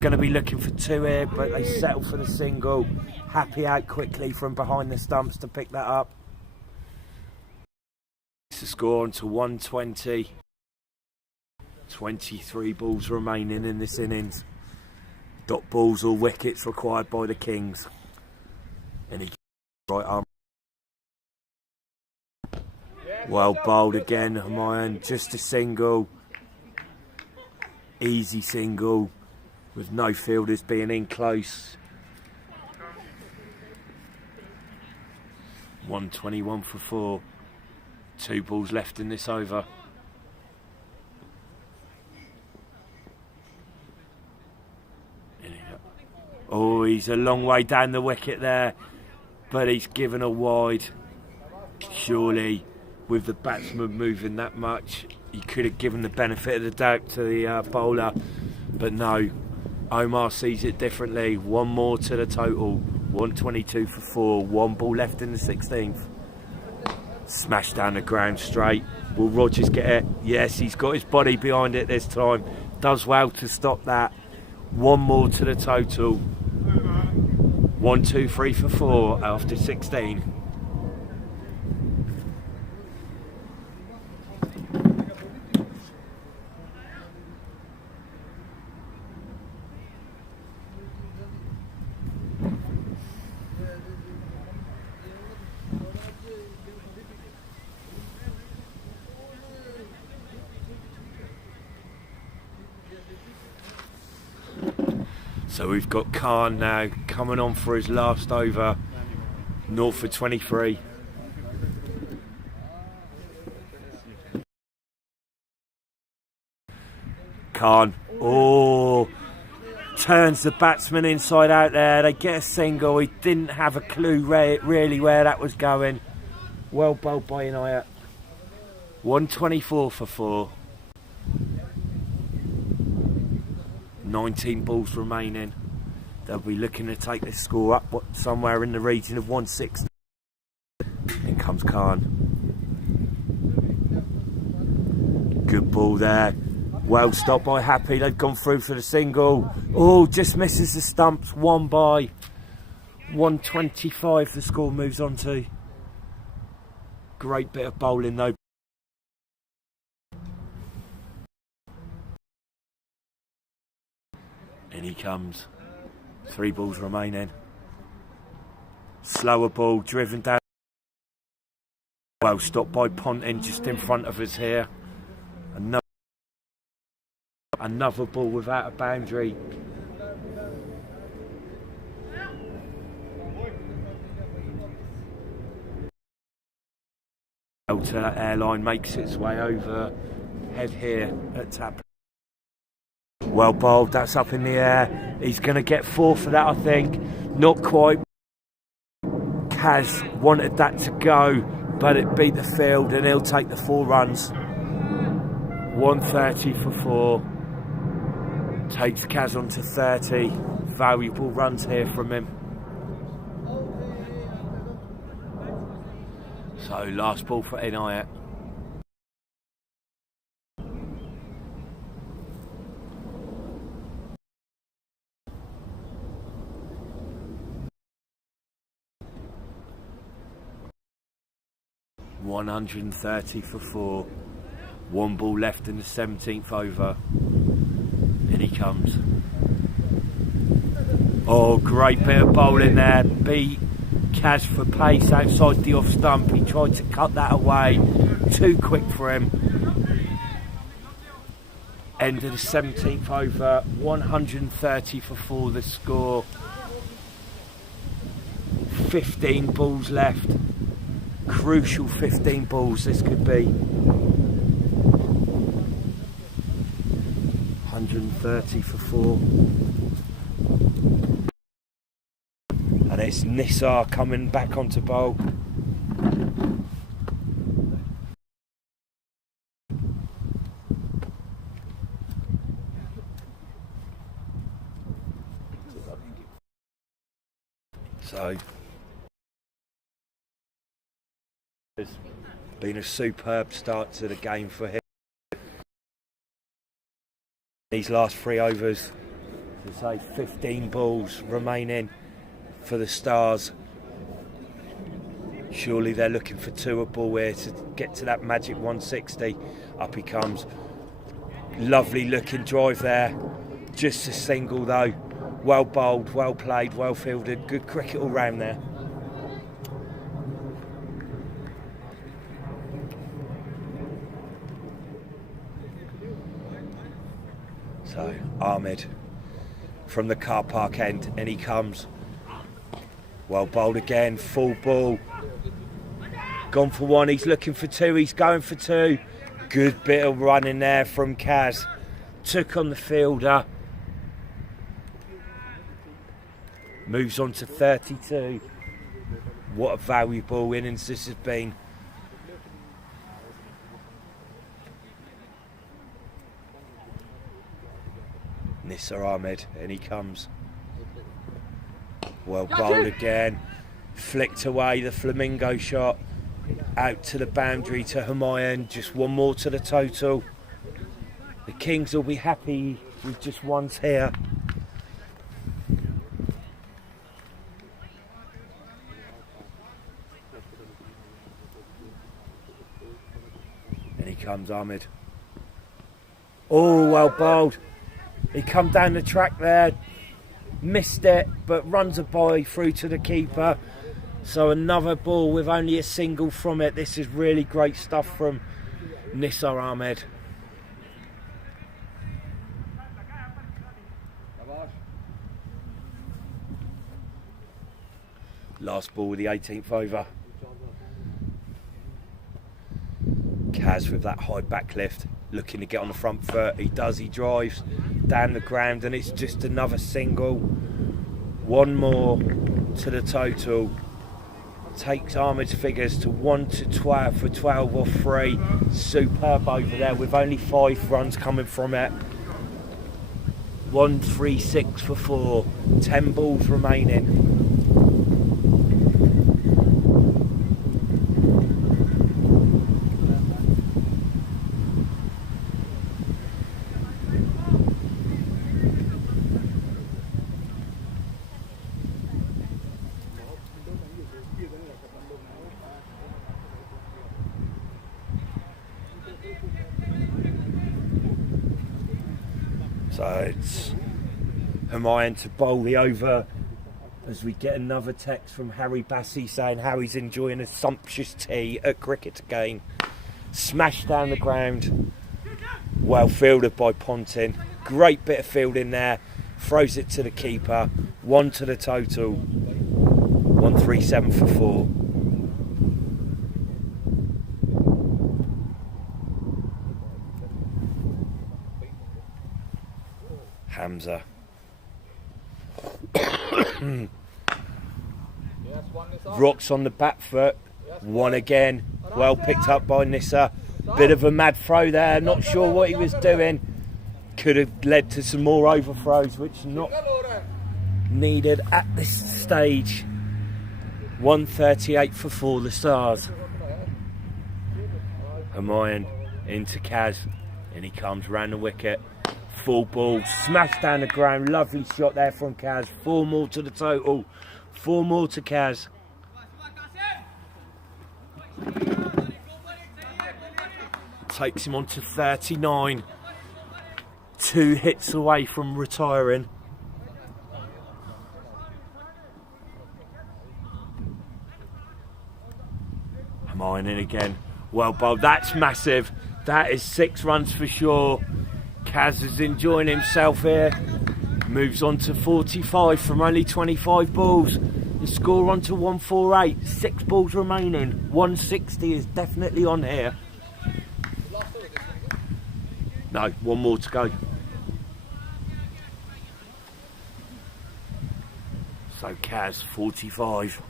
Going to be looking for 2 here, but they settle for the single. Happy out quickly from behind the stumps to pick that up. It's the score on to 120. 23 balls remaining in this innings. Dot balls or wickets required by the Kings. And he right arm. Well bowled again, Hamayan. Just a single. Easy single. with no fielders being in close. 121 for 4. 2 balls left in this over. Oh, he's a long way down the wicket there, but he's given a wide. Surely, with the batsman moving that much, he could have given the benefit of the doubt to the bowler, but no. Omar sees it differently. 1 more to the total. 122 for 4. 1 ball left in the 16th. Smashed down the ground straight. Will Rogers get it? Yes, he's got his body behind it this time. Does well to stop that. 1 more to the total. 1, 2, 3 for 4 after 16. So we've got Khan now coming on for his last over. 0 for 23. Khan, oh, turns the batsman inside out there. They get a single. He didn't have a clue really where that was going. Well bowled by Inayat. 124 for 4. 19 balls remaining. They'll be looking to take this score up somewhere in the region of 160. In comes Khan. Good ball there. Well stopped by Happy. They've gone through for the single. Oh, just misses the stumps. 1 by. 125 the score moves on to. Great bit of bowling though. In he comes. 3 balls remaining. Slower ball driven down. Well stopped by Ponting just in front of us here. Another ball without a boundary. Delta Airline makes its way over. Head here at tap. Well bowled, that's up in the air. He's going to get 4 for that, I think. Not quite. Kaz wanted that to go, but it beat the field and he'll take the 4 runs. 130 for 4. Takes Kaz on to 30. Valuable runs here from him. So last ball for Inayat. $130 for 4. 1 ball left in the 17th over. In he comes. Oh, great bit of bowling there. Beat Kaz for pace outside the off stump. He tried to cut that away. Too quick for him. End of the 17th over. 130 for 4 the score. 15 balls left. Crucial 15 balls this could be. 130 for 4. And it's Nisar coming back onto bowl. So it's been a superb start to the game for him. These last 3 overs, to say 15 balls remaining for the Stars. Surely they're looking for 2 a ball here to get to that magic 160. Up he comes. Lovely looking drive there. Just a single though. Well bowled, well played, well fielded. Good cricket all round there. So Ahmed from the car park end, and he comes. Well bowled again, full ball. Gone for one, he's looking for two, he's going for two. Good bit of running there from Kaz. Took on the fielder. Moves on to 32. What a valuable innings this has been. Nisar Ahmed, and he comes. Well bowled again. Flicked away the flamingo shot. Out to the boundary to Humayun. Just one more to the total. The Kings will be happy with just ones here. And he comes, Ahmed. Oh, well bowled. He come down the track there. Missed it, but runs a boy through to the keeper. So another ball with only a single from it. This is really great stuff from Nisar Ahmed. Last ball with the 18th over. Kaz with that high back lift, looking to get on the front foot. He does, he drives down the ground, and it's just another single. One more to the total. Takes Ahmed's figures to 1 to 12 for 12 or 3. Superb over there with only 5 runs coming from it. 1, 3, 6 for 4. 10 balls remaining. So it's Humayun to bowl the over as we get another text from Harry Bassi saying how he's enjoying a sumptuous tea at cricket again. Smashed down the ground. Well fielded by Ponting. Great bit of fielding there. Throws it to the keeper. 1 to the total. 137 for 4. Hamza. Rocks on the back foot. One again. Well picked up by Nissa. Bit of a mad throw there. Not sure what he was doing. Could have led to some more overthrows, which not needed at this stage. 138 for 4, the Stars. Humayun into Kaz, and he comes round the wicket. Full ball, smashed down the ground. Lovely shot there from Kaz. 4 more to the total. 4 more to Kaz. Takes him on to 39. 2 hits away from retiring. Humayun in again. Well bowled. That's massive. That is 6 runs for sure. Kaz is enjoying himself here. Moves on to 45 from only 25 balls. The score on to 148. 6 balls remaining. 160 is definitely on here. No, 1 more to go. So Kaz, 45.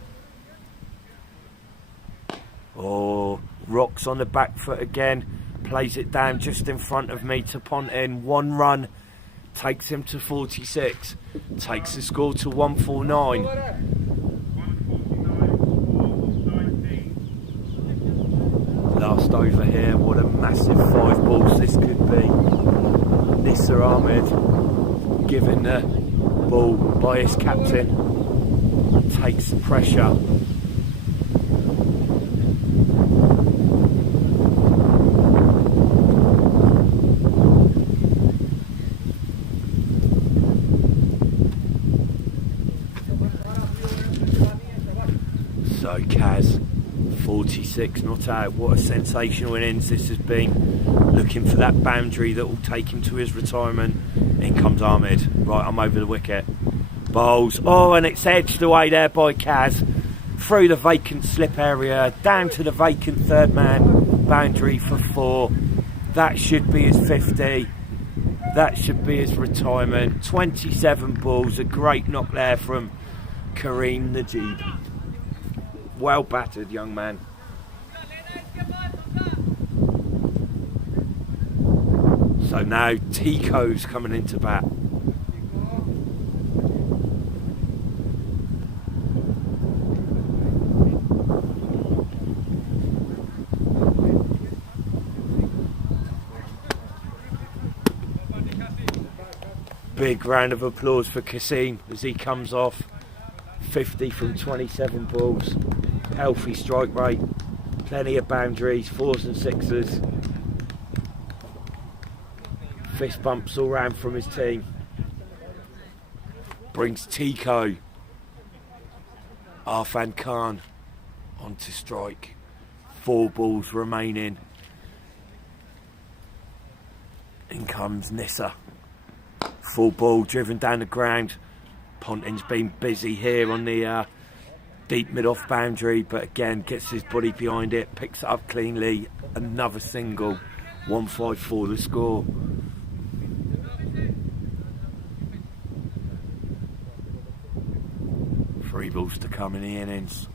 Oh, rocks on the back foot again. Plays it down just in front of me to Ponting. 1 run takes him to 46. Takes the score to 149. Last over here. What a massive 5 balls this could be. Nisar Ahmed given the ball by his captain. Takes the pressure. So Kaz, 46 not out. What a sensational innings this has been. Looking for that boundary that will take him to his retirement. In comes Ahmed. Right, I'm over the wicket. Bowls. Oh, and it's edged away there by Kaz. Through the vacant slip area, down to the vacant third man boundary for 4. That should be his 50. That should be his retirement. 27 balls. A great knock there from Kareem Najib. Well battered, young man. So now Tico's coming into bat. Big round of applause for Kasim as he comes off. 50 from 27 balls. Healthy strike rate. Plenty of boundaries, 4s and 6s. Fist bumps all round from his team. Brings Tico. Arfan Khan onto strike. 4 balls remaining. In comes Nissa. Full ball driven down the ground. Ponting's been busy here on the deep mid-off boundary, but again gets his body behind it, picks it up cleanly. Another single. 154 the score. Three balls to come in the innings.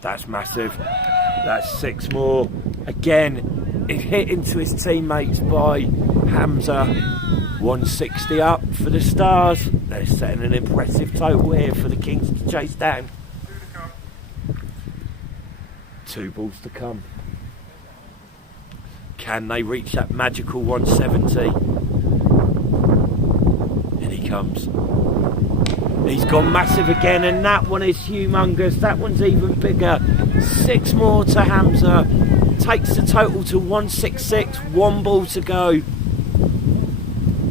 That's massive. That's 6 more. Again, it hit into his teammates by Hamza. 160 up for the Stars. They're setting an impressive total here for the Kings to chase down. 2 balls to come. Can they reach that magical 170? And he comes. He's gone massive again, and that one is humongous. That one's even bigger. 6 more to Hamza. Takes the total to 166. 1 ball to go.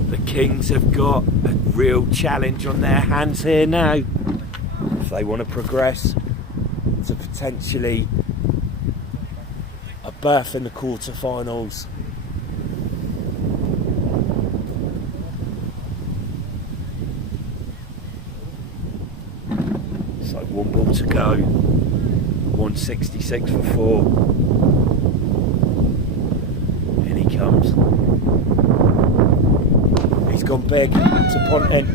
The Kings have got a real challenge on their hands here now. If they want to progress to potentially a berth in the quarterfinals. So 1 ball to go. 166 for 4. In he comes. He's gone big to Ponting.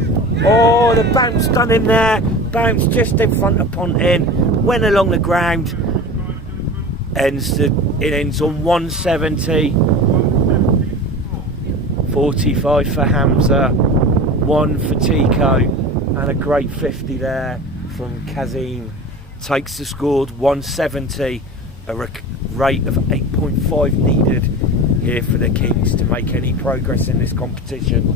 Oh, the bounce done him there. Bounce just in front of Ponting. Went along the ground. It ends on 170. 45 for Hamza. 1 for Tico. And a great 50 there from Kazim. Takes the score 170. A rate of 8.5 needed here for the Kings to make any progress in this competition.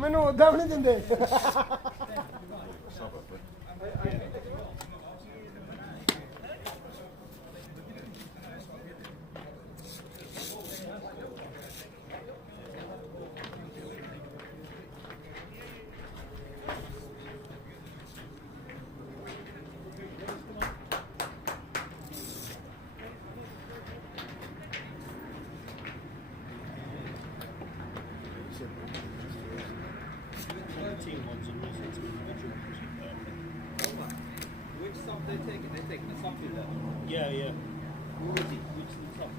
ਮੈਨੂੰ ਉਦਾਂ ਵੀ ਨਹੀਂ ਦਿੰਦੇ Team ones and individual ones. Which sub they're taking the sub there. Yeah, yeah. Who is he? Which sub?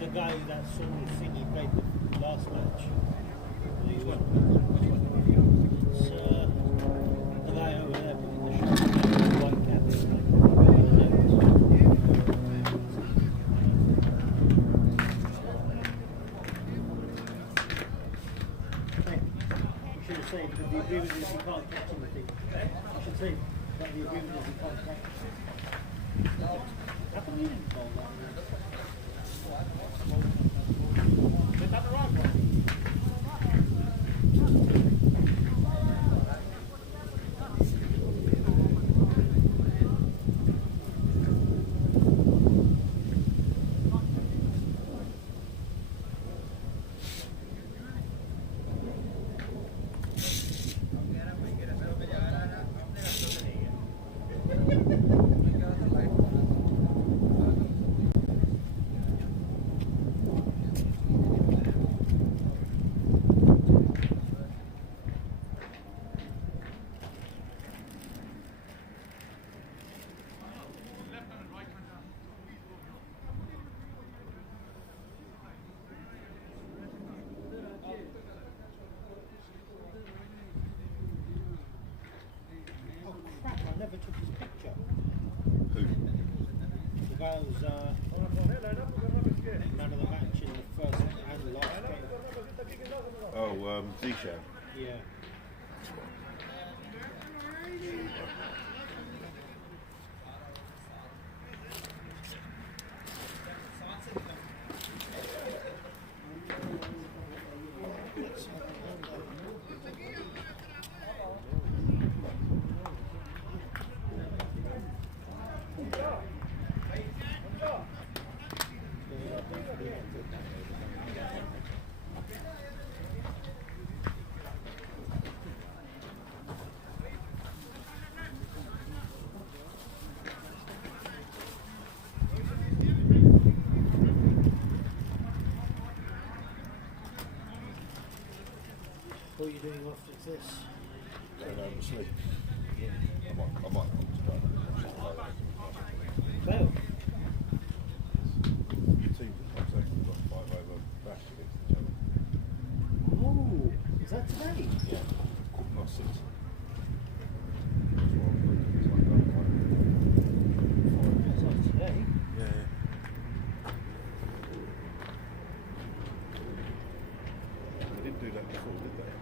The guy that saw Thingy played the last match. Which one? Which one? It's the guy over there with the shirt, white cap. You should have said that the agreement is you can't catch anything. You should say that the agreement is you can't catch anything. How come you didn't call that? Is that the right one? I never took his picture. Who? The guy who's man of the match in the first and last game. Oh, Zishan. Yeah. What are you doing after this? Going home to sleep. I might come tonight. Well, The team comes out and got 5 over bash against each other. oh, is that today? Yeah. Not 6. It's not today. Yeah, yeah. They didn't do that before, did they?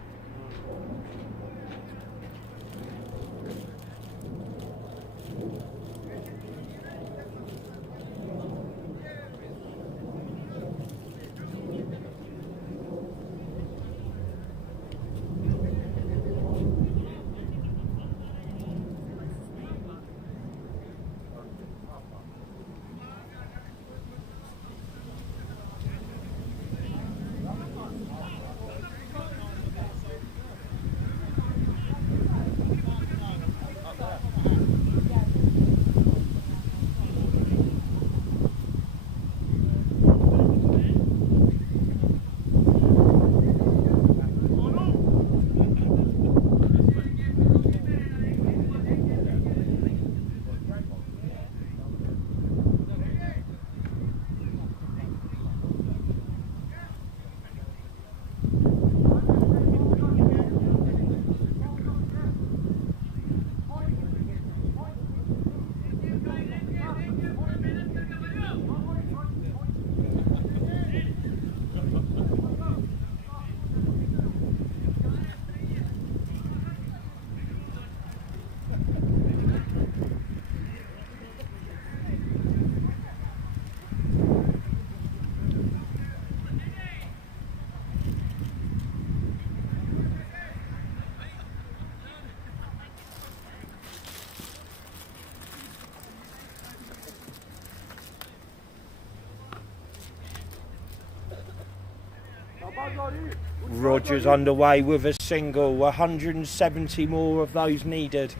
Rogers underway with a single. 170 more of those needed.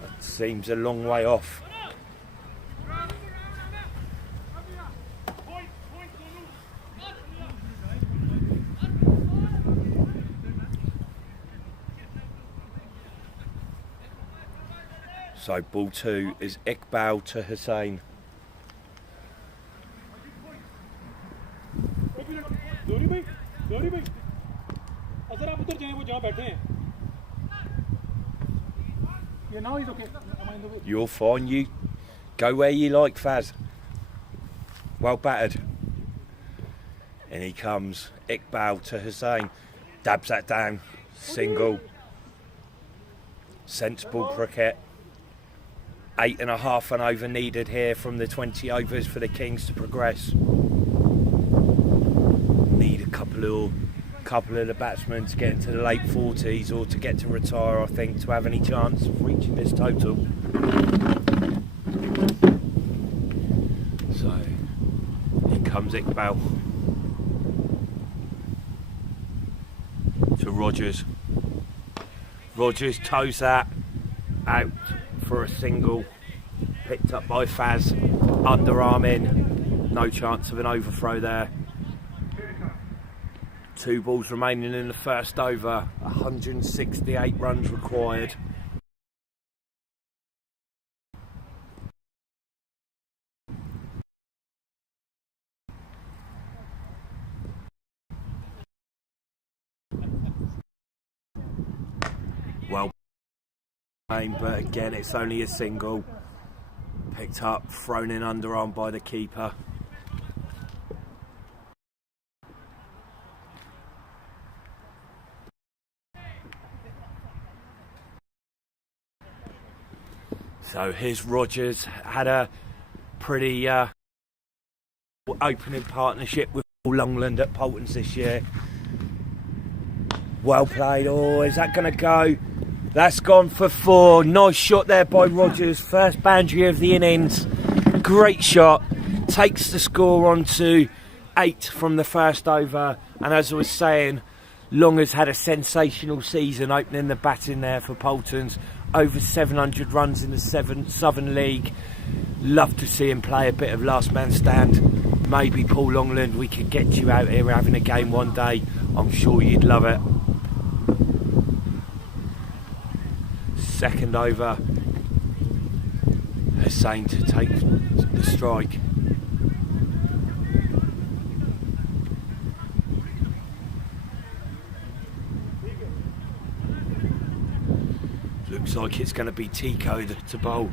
That seems a long way off. So ball 2 is Iqbal to Hussain. You're fine, you go where you like, Faz. Well battered. And he comes, Iqbal to Hussain. Dabs that down, single. Sensible cricket. 8.5 an over needed here from the 20 overs for the Kings to progress. Need a couple of the batsmen to get into the late 40s or to get to retire, I think, to have any chance of reaching this total. So, in comes Iqbal to Rogers. Rogers toes that out for a single, picked up by Faz, underarm in, no chance of an overthrow there. 2 balls remaining in the first over, 168 runs required. Well, but again it's only a single, picked up, thrown in underarm by the keeper. So here's Rogers, had a pretty opening partnership with Paul Longland at Polton's this year. Well played. Oh, is that going to go? That's gone for 4. Nice shot there by Rogers. First boundary of the innings. Great shot. Takes the score on to 8 from the first over. And as I was saying, Long has had a sensational season opening the batting there for Polton's. Over 700 runs in the Southern League. Love to see him play a bit of last man stand. Maybe Paul Longland, we could get you out here having a game one day. I'm sure you'd love it. Second over, Hussain to take the strike. Looks like it's going to be Tico to bowl.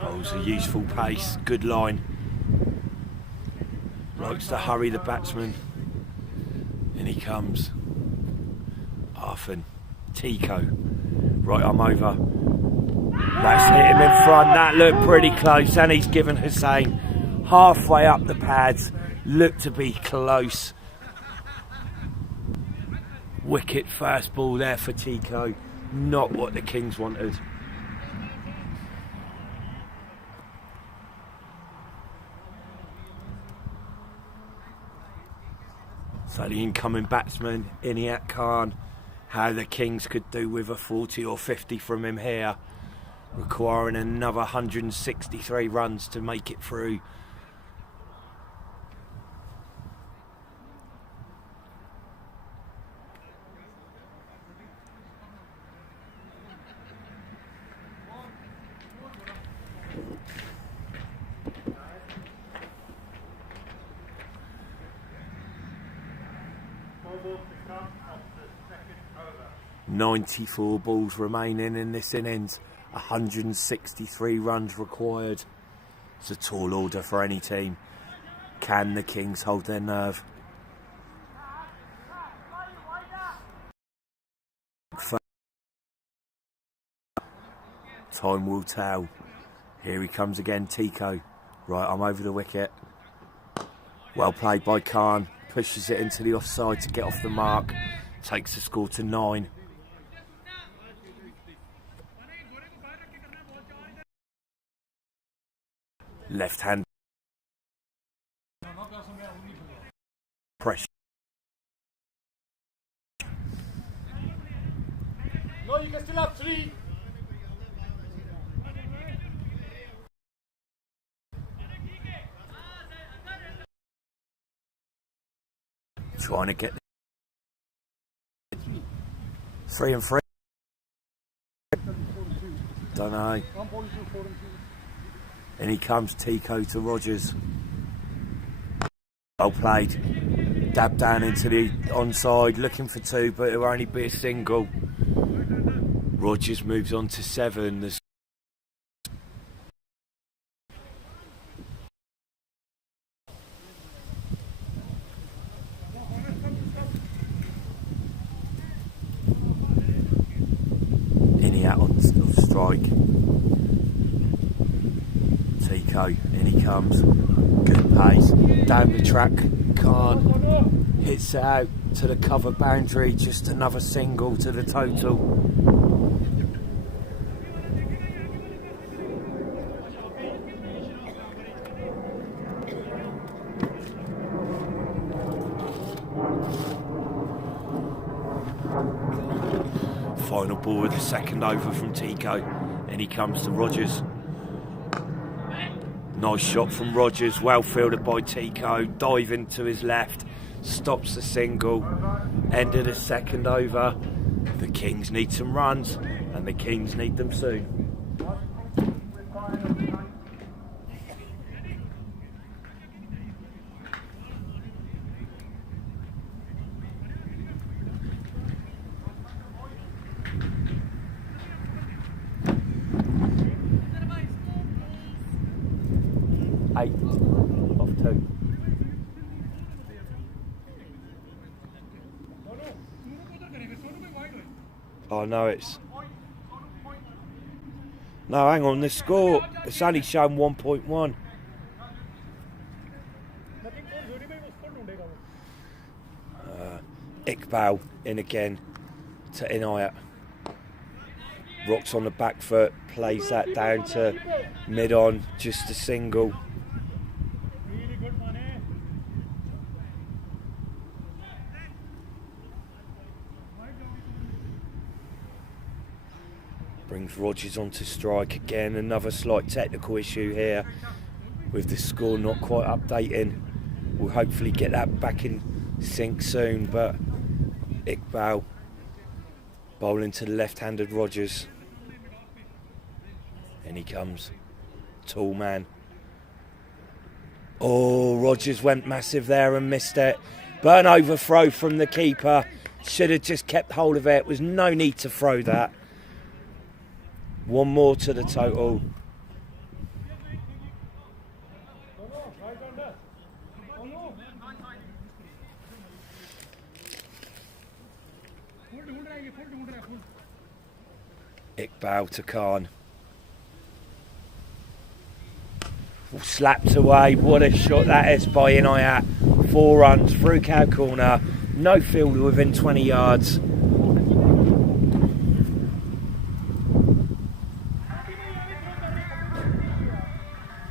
Bowls a useful pace, good line. Likes to hurry the batsman. In he comes. Arfin, Tico. Right arm over. That's hit him in front. That looked pretty close. And he's given Hussain halfway up the pads. Looked to be close. Wicket first ball there for Tico. Not what the Kings wanted. So the incoming batsman, Inayat Khan, how the Kings could do with a 40 or 50 from him here, requiring another 163 runs to make it through. Ball to come off the second over. 94 balls remaining in this innings, 163 runs required. It's a tall order for any team. Can the Kings hold their nerve? Time will tell. Here he comes again, Tico. Right, I'm over the wicket. Well played by Khan. Pushes it into the offside to get off the mark. Takes the score to 9. Left hand pressure. still up 3. Trying to get 3 and 3. Don't know. And he comes Tico to Rogers. Well played. Dab down into the onside, looking for 2, but it'll only be a single. Rogers moves on to 7. The out on strike. Tico, in he comes. Good pace. Down the track. Khan hits it out to the cover boundary. Just another single to the total. Final ball with the second over from Tico, and he comes to Rogers. Nice shot from Rogers, well fielded by Tico, diving to his left, stops the single, end of the second over. The Kings need some runs, and the Kings need them soon. Eight off 2. Oh no, it's... No, hang on, the score, it's only shown 1.1. Iqbal in again to Inayat. Rocks on the back foot, plays that down to mid-on, just a single. Brings Rogers onto strike again. Another slight technical issue here with the score not quite updating. We'll hopefully get that back in sync soon, but Iqbal bowling to the left-handed Rogers. And he comes. Tall man. Oh, Rogers went massive there and missed it. But an overthrow from the keeper. Should have just kept hold of it. Was no need to throw that. One more to the total. Iqbal to Khan. Slapped away. What a shot that is by Inayat. 4 runs through cow corner. No fielder within 20 yards.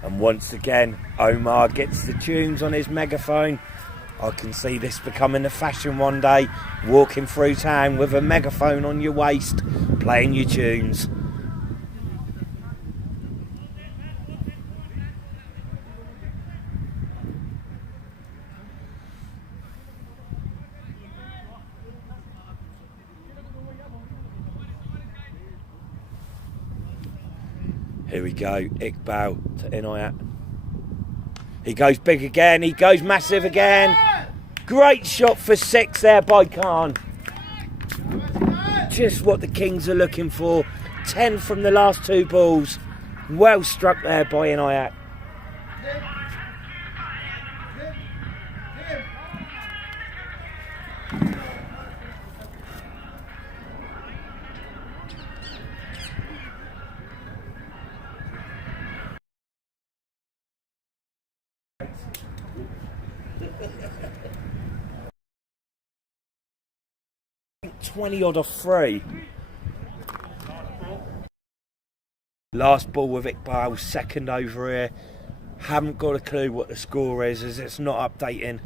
And once again, Omar gets the tunes on his megaphone. I can see this becoming a fashion one day. Walking through town with a megaphone on your waist, playing your tunes. Here we go, Iqbal to Inayat. He goes big again, he goes massive again. Great shot for 6 there by Khan. Just what the Kings are looking for. 10 from the last 2 balls. Well struck there by Inayat. $20 odd off 3. Last ball with Iqbal, second over here. Haven't got a clue what the score is as it's not updating.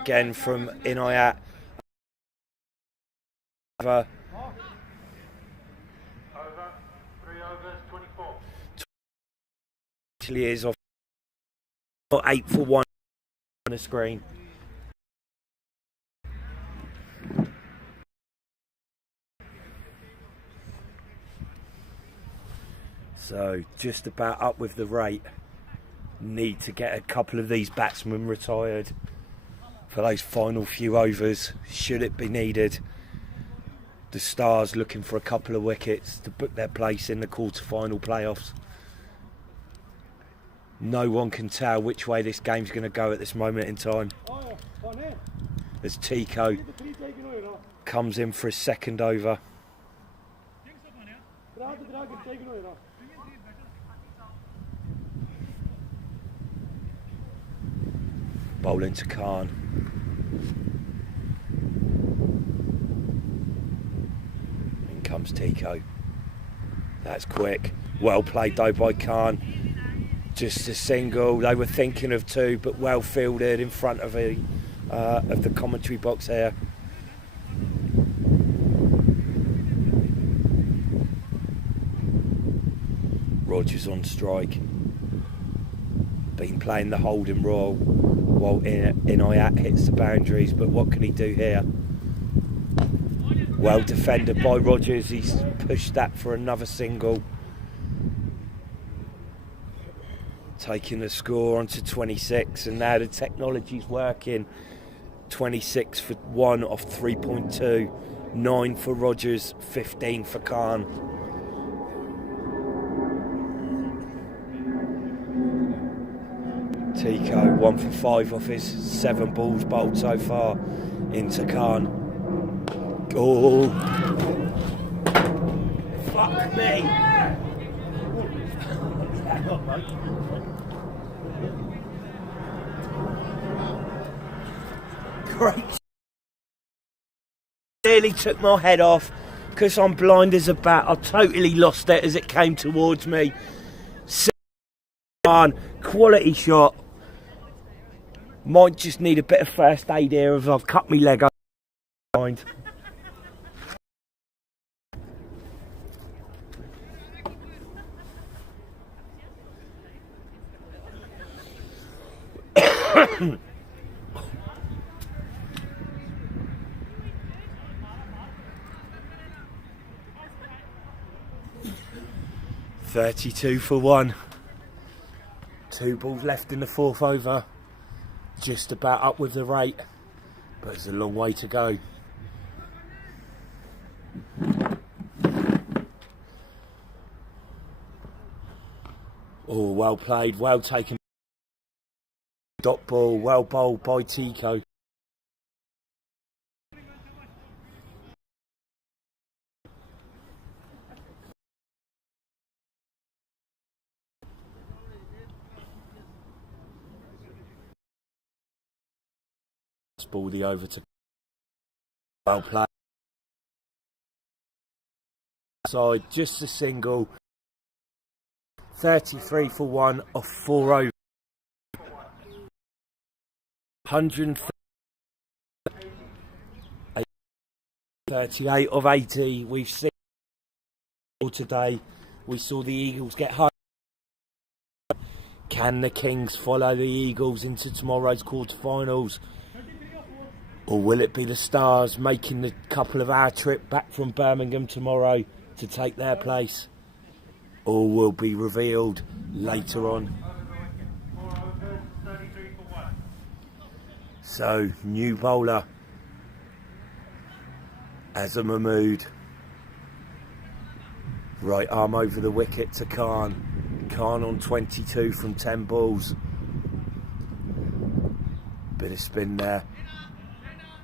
again from Inayat. Over 3 overs, 24. Actually is off 8 for 1 on the screen. So just about up with the rate. Need to get a couple of these batsmen retired for those final few overs, should it be needed. The Stars looking for a couple of wickets to book their place in the quarter-final playoffs. No one can tell which way this game's going to go at this moment in time. As Tico comes in for his second over. Bowling to Khan. In comes Tico. That's quick. Well played though by Khan. Just a single. They were thinking of 2, but well fielded in front of the commentary box here. Rogers on strike. Been playing the holding role while Inayat hits the boundaries, but what can he do here? Well defended by Rogers. He's pushed that for another single. Taking the score onto 26, and now the technology's working. 26 for 1 off 3.2, 9 for Rogers, 15 for Khan. Tico 1 for 5 off his 7 balls bowled so far into Khan. Oh, fuck me! Great. Nearly took my head off because I'm blind as a bat. I totally lost it as it came towards me. Quality shot. Might just need a bit of first aid here if I've cut my leg off. .32 for 1. 2 balls left in the 4th over. Just about up with the rate, but there's a long way to go. Oh, well played, well taken. Dot ball, well bowled by Tico. Ball the over to well played. Side, just a single. 33 for 1 off 4 overs. 138 of 80. We've seen today. We saw the Eagles get home. Can the Kings follow the Eagles into tomorrow's quarterfinals? Or will it be the Stars making the couple of hour trip back from Birmingham tomorrow to take their place? All will be revealed later on. So, new bowler, Azam Mahmood. Right arm over the wicket to Khan. Khan on 22 from 10 balls. Bit of spin there.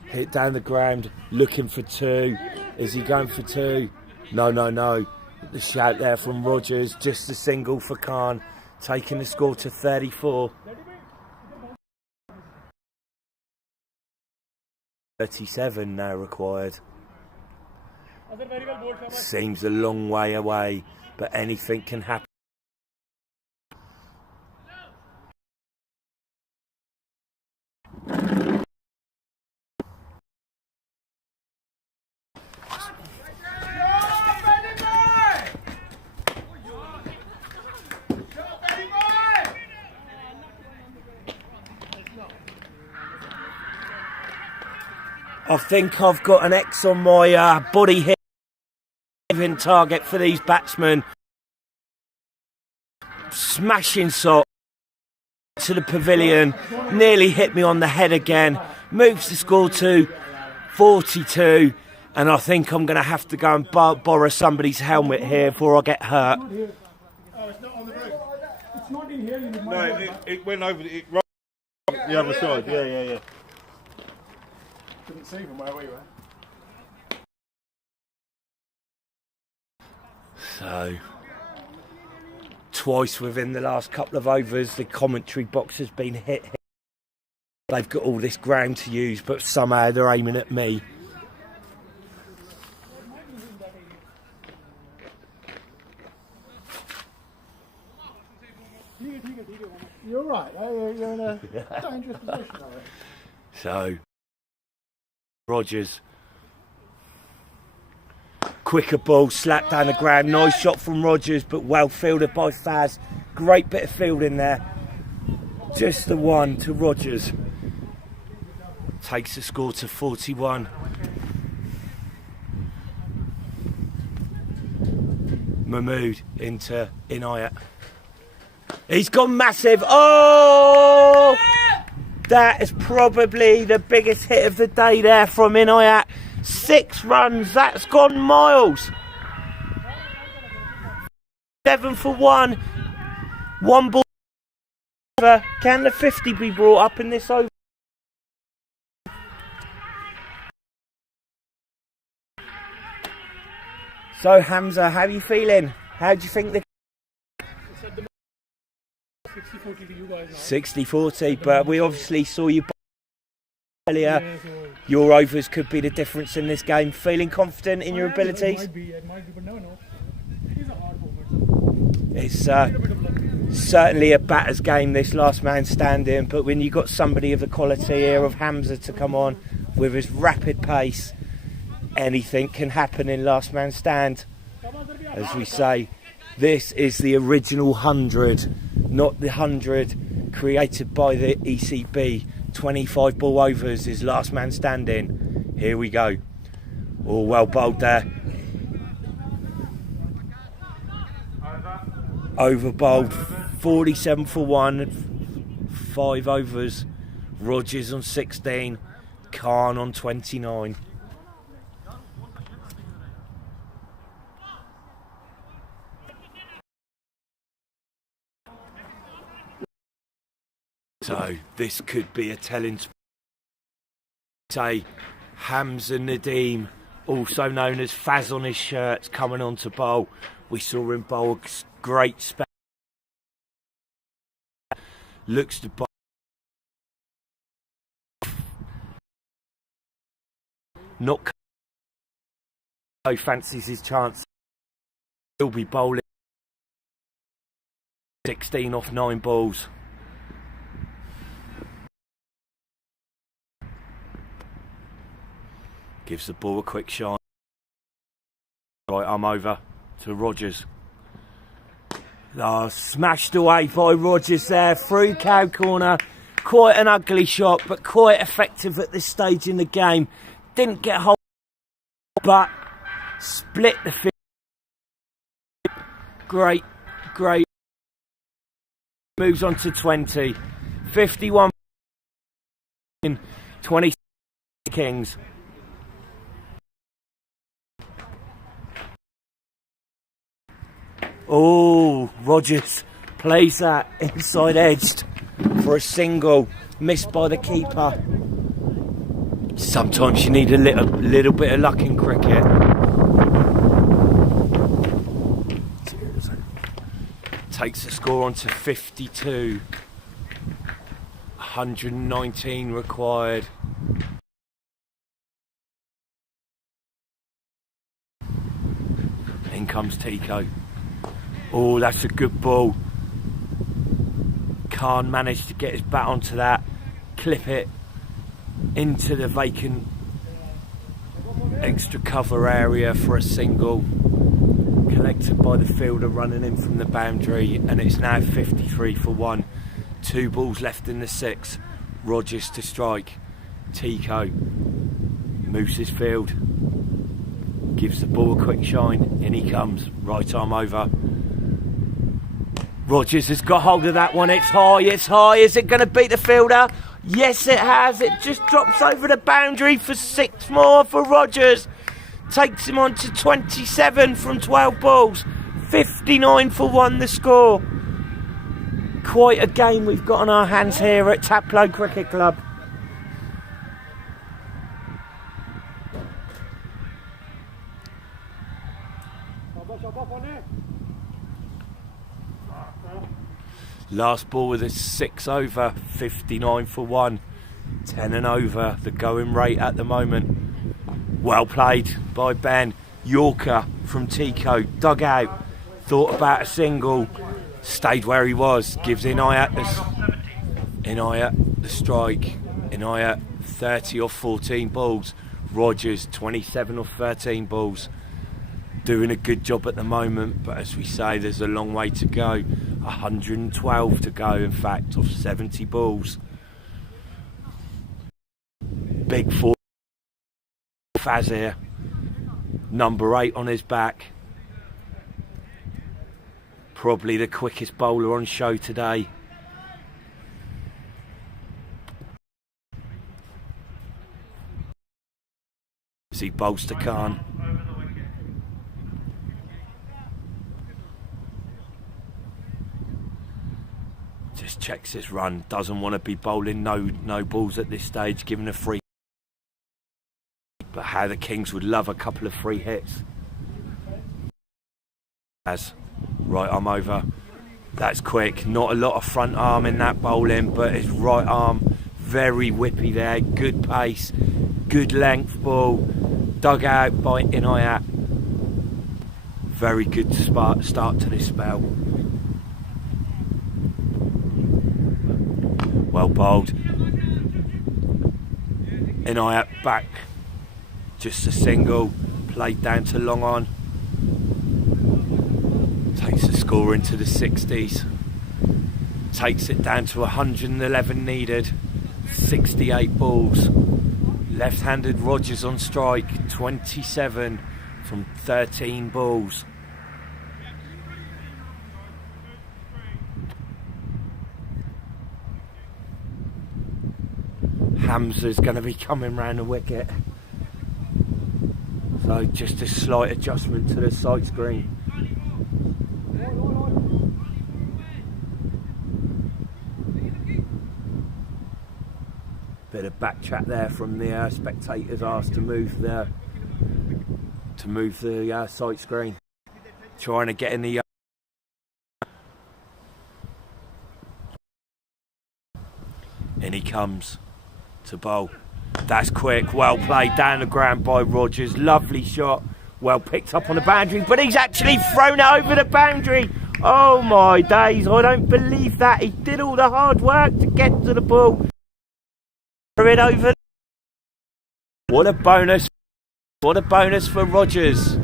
Hit down the ground, looking for 2. Is he going for 2? No, no, no. The shout there from Rogers, just a single for Khan, taking the score to 34. 37 now required. Seems a long way away, but anything can happen. I think I've got an X on my body hit target for these batsmen. Smashing shot to the pavilion, nearly hit me on the head again. Moves the score to 42, and I think I'm going to have to go and borrow somebody's helmet here before I get hurt. Oh, it's not on the roof. It's not in here. No, it went over. It rolled up the other side. Yeah. Couldn't see from where we were. So, twice within the last couple of overs, the commentary box has been hit. They've got all this ground to use, but somehow they're aiming at me. You're right. You're in a dangerous position, I think. So, Rogers. Quicker ball, slapped down the ground. Nice shot from Rogers, but well fielded by Faz. Great bit of fielding there. Just the one to Rogers. Takes the score to 41. Mahmood into Inayat. He's gone massive. Oh! That is probably the biggest hit of the day there from Inayat. 6 runs, that's gone miles. 7 for 1. 1 ball. Can the 50 be brought up in this over? So Hamza, how are you feeling? How do you think the 60-40 to you guys now. 60-40, but we obviously saw you earlier. Your overs could be the difference in this game. Feeling confident in your abilities? It might be, but no. He's a hard bowler. It's certainly a batter's game, this last man standing, but when you've got somebody of the quality here of Hamza to come on with his rapid pace, anything can happen in last man stand. As we say, this is the original 100, not the 100 created by the ECB. 25 ball overs is last man standing. Here we go. All well bowled there. Over bowled, 47 for 1, 5 overs. Rogers on 16, Khan on 29. So this could be a telling. Say Hamza Nadeem, also known as Faz on his shirts, coming on to bowl. We saw him bowl a great spell. Looks to bowl. Not so fancies his chance. He'll be bowling 16 off 9 balls. Gives the ball a quick shine. Right, I'm over to Rogers. Oh, smashed away by Rogers there, through cow corner. Quite an ugly shot, but quite effective at this stage in the game. Didn't get hold, but split the field. Great. Moves on to 20. 51 20 Kings. Oh, Rogers plays that inside edged for a single, missed by the keeper. Sometimes you need a little bit of luck in cricket. Takes the score on to 52. 119 required. In comes Tico. Oh, that's a good ball. Khan managed to get his bat onto that, clip it into the vacant extra cover area for a single. Collected by the fielder running in from the boundary, and it's now 53 for 1. 2 balls left in the 6. Rogers to strike. Tico Moves his field. Gives the ball a quick shine. In he comes. Right arm over. Rogers has got hold of that one. It's high. It's high. Is it going to beat the fielder? Yes, it has. It just drops over the boundary for 6 more for Rogers. Takes him on to 27 from 12 balls. 59 for 1 the score. Quite a game we've got on our hands here at Taplow Cricket Club. Last ball with a 6 over, 59 for 1. 10 and over, the going rate at the moment. Well played by Ben. Yorker from Tico, dug out, thought about a single, stayed where he was, gives Inayat the strike. Inayat 30 off 14 balls, Rogers 27 off 13 balls. Doing a good job at the moment, but as we say, there's a long way to go. 112 to go, in fact, off 70 balls. Big 4 Fazir, number 8 on his back. Probably the quickest bowler on show today. As he bowls to Khan. Just checks his run, doesn't want to be bowling no balls at this stage, given a free. But how the Kings would love a couple of free hits. As right arm over, that's quick. Not a lot of front arm in that bowling, but his right arm very whippy there. Good pace, good length ball, dug out by Inayat. Very good start to this spell. Well bowled. Inayat back. Just a single. Played down to long on. Takes the score into the 60s. Takes it down to 111 needed. 68 balls. Left-handed Rogers on strike. 27 from 13 balls. Hamza's going to be coming round the wicket. So just a slight adjustment to the side screen. Bit of back chat there from the spectators asked to move the side screen. Trying to get in the in he comes to bowl. That's quick, well played down the ground by Rogers. Lovely shot, well picked up on the boundary, but he's actually thrown it over the boundary. Oh my days, I don't believe that. He did all the hard work to get to the ball. Threw it over. What a bonus. What a bonus for Rogers.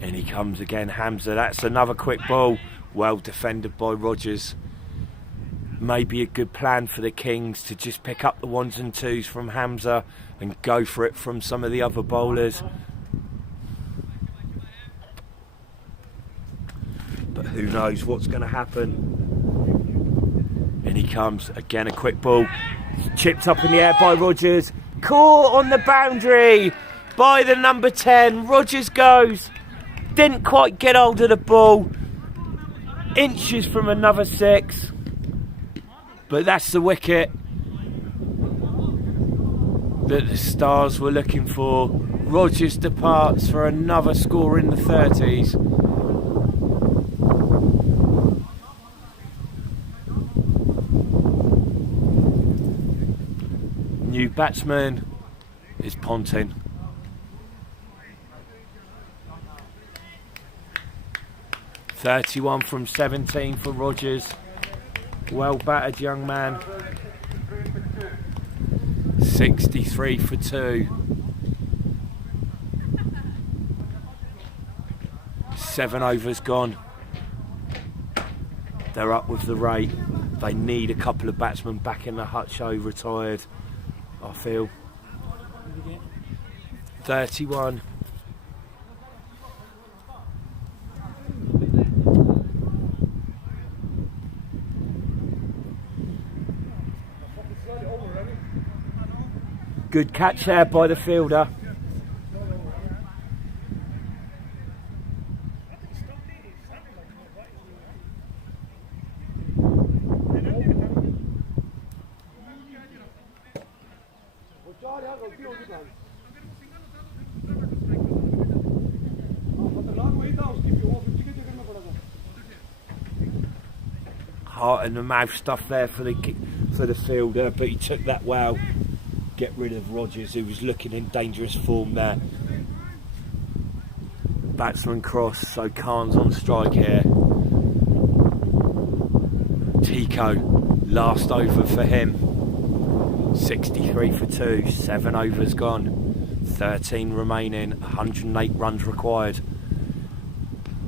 And he comes again, Hamza. That's another quick ball. Well defended by Rogers. Maybe a good plan for the Kings to just pick up the 1s and 2s from Hamza and go for it from some of the other bowlers. But who knows what's going to happen. And he comes again, a quick ball. Chipped up in the air by Rogers. Caught on the boundary by the number 10. Rogers goes. Didn't quite get hold of the ball. Inches from another 6. But that's the wicket that the Stars were looking for. Rogers departs for another score in the 30s. New batsman is Ponting. .31 from 17 for Rogers. Well battered young man. 63 for 2. 7 overs gone. They're up with the rate. They need a couple of batsmen back in the hut show retired, I feel. 31. Good catch there by the fielder. Heart in the mouth stuff there for the fielder, but he took that well. Get rid of Rogers, who was looking in dangerous form there. Batsman cross, so Khan's on strike here. Tico, last over for him. 63 for 2, 7 overs gone. 13 remaining, 108 runs required.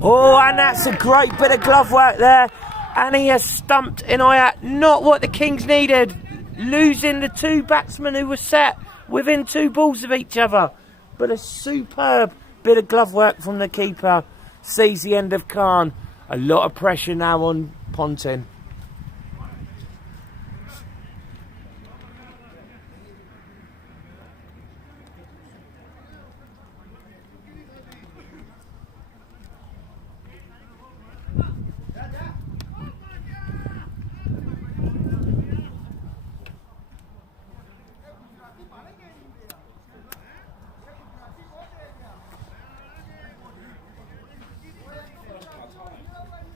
Oh, and that's a great bit of glove work there. And he has stumped Inayat, not what the Kings needed. Losing the two batsmen who were set within 2 balls of each other. But a superb bit of glove work from the keeper. Sees the end of Khan. A lot of pressure now on Ponting.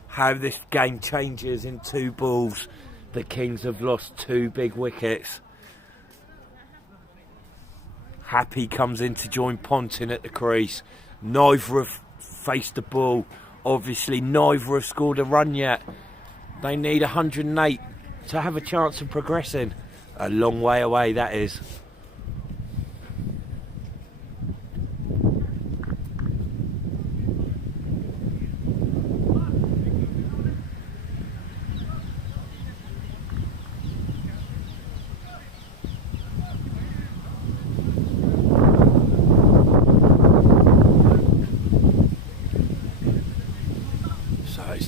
How this game changes in 2 balls. The Kings have lost 2 big wickets. Happy comes in to join Ponting at the crease. Neither have faced the ball. Obviously, neither have scored a run yet. They need 108 to have a chance of progressing. A long way away, that is.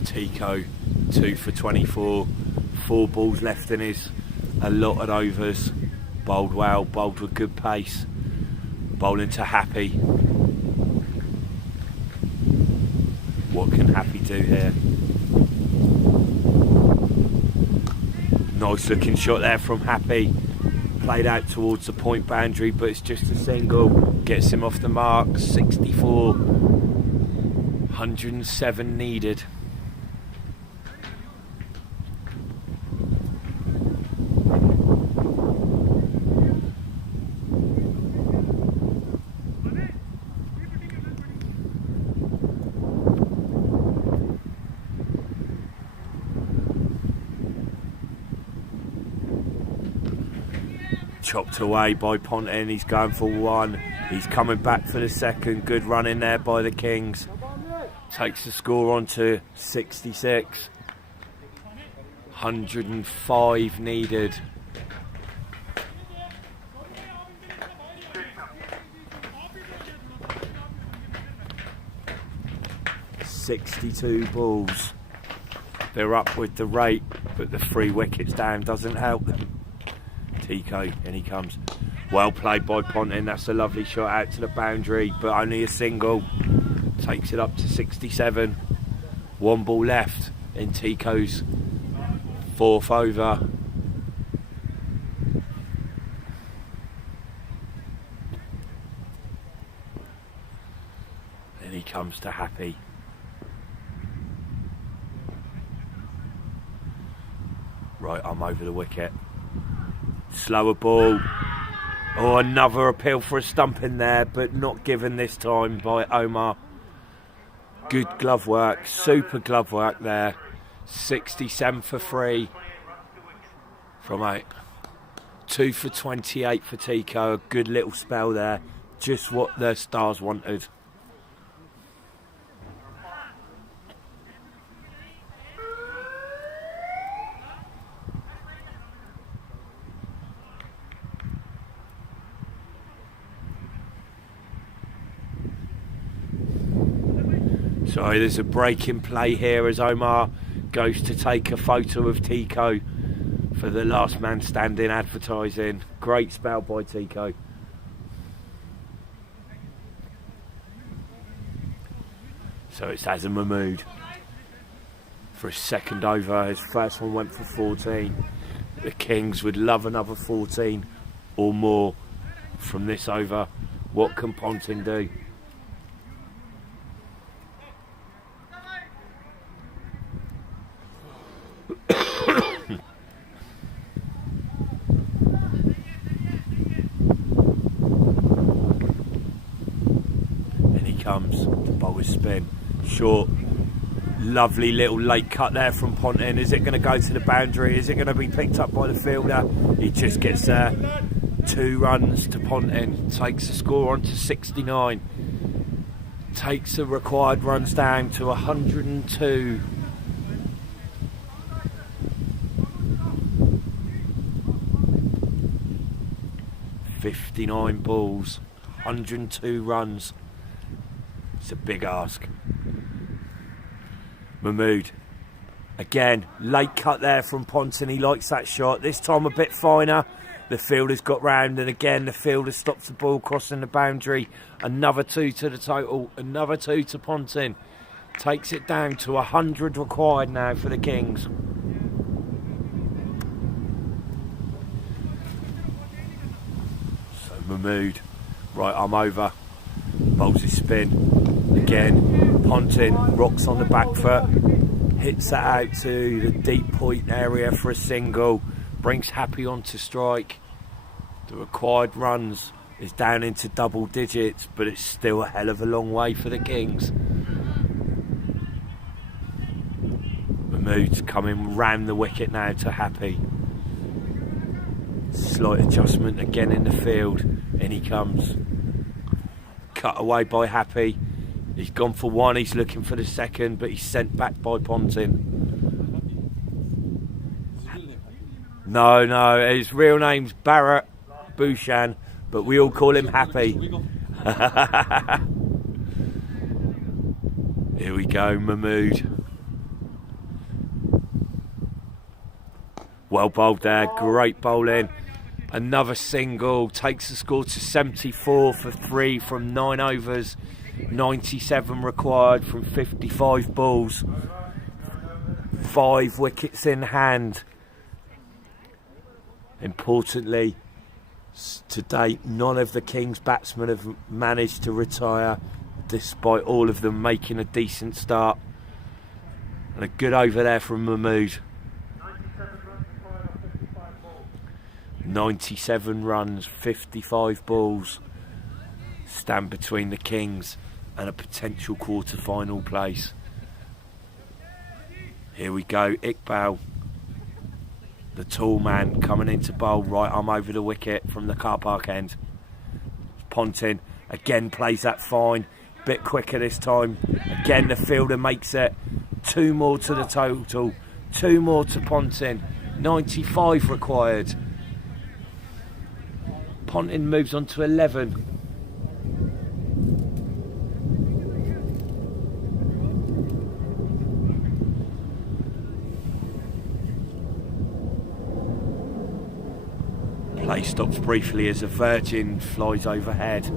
Tico, 2 for 24, 4 balls left in his allotted overs. Bowled well, bowled with good pace. Bowling to Happy. What can Happy do here? Nice looking shot there from Happy. Played out towards the point boundary, but it's just a single. Gets him off the mark. 64. 107 needed. Chopped away by Ponting, he's going for 1. He's coming back for the second. Good run in there by the Kings. Takes the score on to 66. 105 needed. .62 balls. They're up with the rate, but the 3 wickets down doesn't help them. Tico, in he comes. Well played by Ponting. That's a lovely shot out to the boundary, but only a single. Takes it up to 67. 1 ball left in Tico's 4th over. Then he comes to Happy. Right, I'm over the wicket. Slower ball. Oh, another appeal for a stump in there, but not given this time by Omar. Good glove work, super glove work there. 67 for 3 from 8. 2 for 28 for Tico. A good little spell there. Just what the Stars wanted. Sorry, there's a break in play here as Omar goes to take a photo of Tico for the last man standing advertising. Great spell by Tico. So it's Azam Mahmood for his second over. His first one went for 14. The Kings would love another 14 or more from this over. What can Ponting do? And he comes to bowl his spin. Short. Lovely little late cut there from Ponting. Is it going to go to the boundary? Is it going to be picked up by the fielder? He just gets there. 2 runs to Ponting. Takes the score on to 69. Takes the required runs down to 102. "59 balls, 102 runs. It's a big ask. Mahmood. Again, late cut there from Ponting. He likes that shot. This time a bit finer. The fielder's got round, and again the fielder stops the ball crossing the boundary. Another 2 to the total. Another 2 to Ponting. Takes it down to 100 required now for the Kings. So Mahmood. Right, I'm over. Bowls his spin. Again, Ponting rocks on the back foot. Hits that out to the deep point area for a single. Brings Happy on to strike. The required runs is down into double digits, but it's still a hell of a long way for the Kings. Mahmood's coming round the wicket now to Happy. Slight adjustment again in the field. In he comes. Cut away by Happy. He's gone for one, he's looking for the second, but he's sent back by Ponting. No, his real name's Barrett Bhushan, but we all call him Happy. Here we go, Mahmood. Well bowled there, great bowling. Another single, takes the score to 74 for 3 from 9 overs. 97 required from 55 balls. 5 wickets in hand. Importantly, to date, none of the Kings batsmen have managed to retire, despite all of them making a decent start. And a good over there from Mahmood. 97 runs, 55 balls. Stand between the Kings and a potential quarter-final place. Here we go, Iqbal, the tall man, coming into bowl. Right arm over the wicket from the car park end. Ponting again plays that fine, bit quicker this time. Again the fielder makes it. 2 more to the total, 2 more to Ponting. 95 required. Ponting moves on to 11. Play stops briefly as a Virgin flies overhead,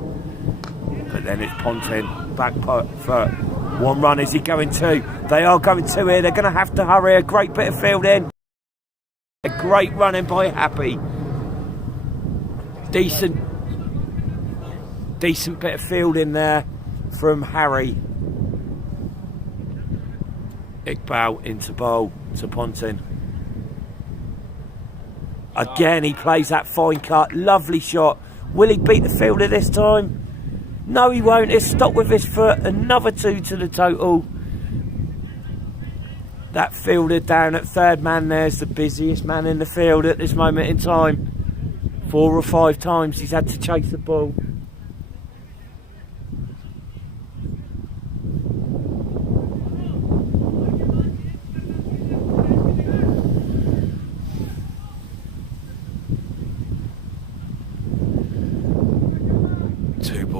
but then it's Ponting, back foot. 1 run, is he going 2? They are going 2 here, they're going to have to hurry. A great bit of fielding. A great running by Happy. Decent bit of fielding there from Harry. Iqbal into bowl to Ponting. Again, he plays that fine cut. Lovely shot. Will he beat the fielder this time? No, he won't. He'll stop with his foot. Another 2 to the total. That fielder down at third man there's the busiest man in the field at this moment in time. 4 or 5 times he's had to chase the ball.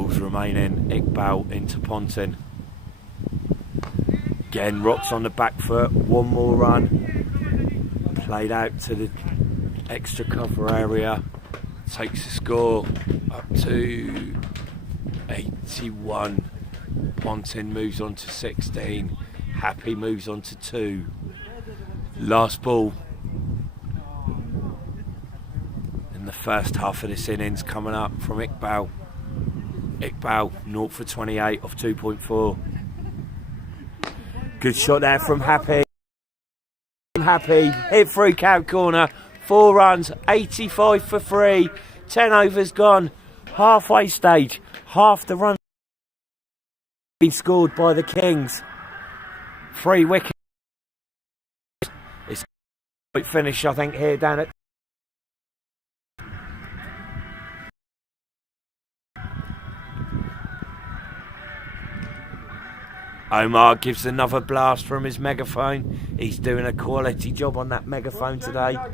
Remaining. Iqbal into Ponting. Again, Rock's on the back foot. One more run. Played out to the extra cover area. Takes the score up to 81. Pontin moves on to 16. Happy moves on to 2. Last ball in the first half of this innings coming up from Iqbal. Iqbal 0 for 28 off 2.4. Good shot there from Happy. Happy hit through count corner. 4 runs, 85 for 3. 10 overs gone. Halfway stage. Half the run been scored by the Kings. 3 wickets. It's a great finish, I think, here down at Omar gives another blast from his megaphone. He's doing a quality job on that megaphone today. I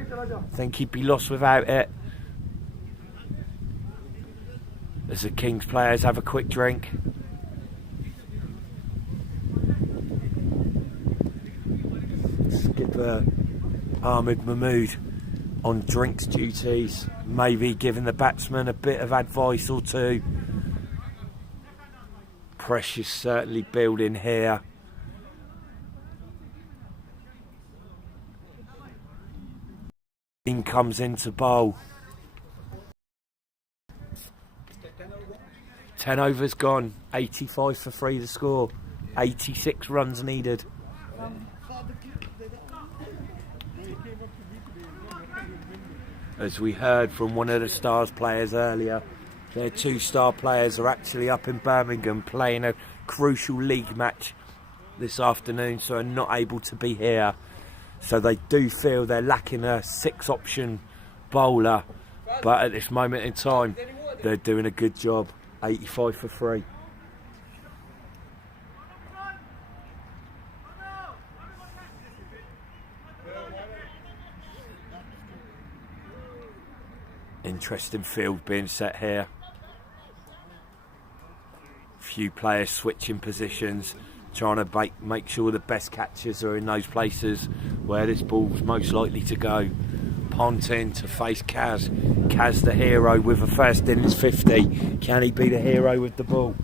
think he'd be lost without it. As the Kings players have a quick drink. Skipper Ahmed Mahmood on drinks duties, maybe giving the batsman a bit of advice or two. Pressure's certainly building here. In comes into bowl. 10 overs gone, 85 for 3 the score, 86 runs needed. As we heard from one of the Stars players earlier, their 2 star players are actually up in Birmingham playing a crucial league match this afternoon, so are not able to be here. So they do feel they're lacking a 6 option bowler, but at this moment in time, they're doing a good job. 85 for 3. Interesting field being set here. Few players switching positions, trying to make sure the best catchers are in those places where this ball's most likely to go. Pontin to face Kaz. Kaz the hero with a first innings 50. Can he be the hero with the ball?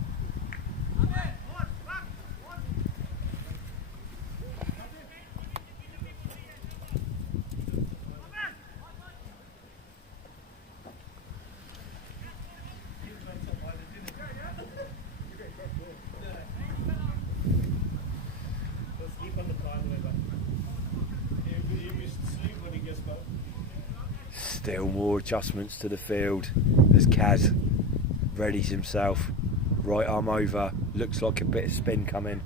Still more adjustments to the field as Kaz readies himself. Right arm over, looks like a bit of spin coming.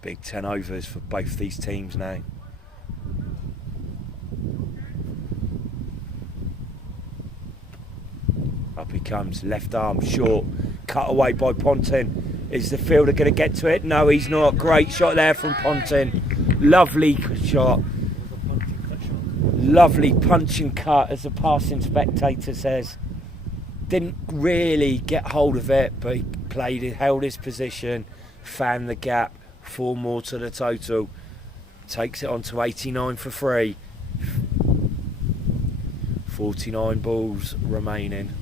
Big 10 overs for both these teams now. Up he comes, left arm short, cut away by Pontin. Is the fielder going to get to it? No, he's not. Great shot there from Pontin. Lovely shot. Lovely punch and cut, as a passing spectator says. Didn't really get hold of it, but he held his position, fanned the gap. 4 more to the total. Takes it on to 89 for 3. 49 balls remaining.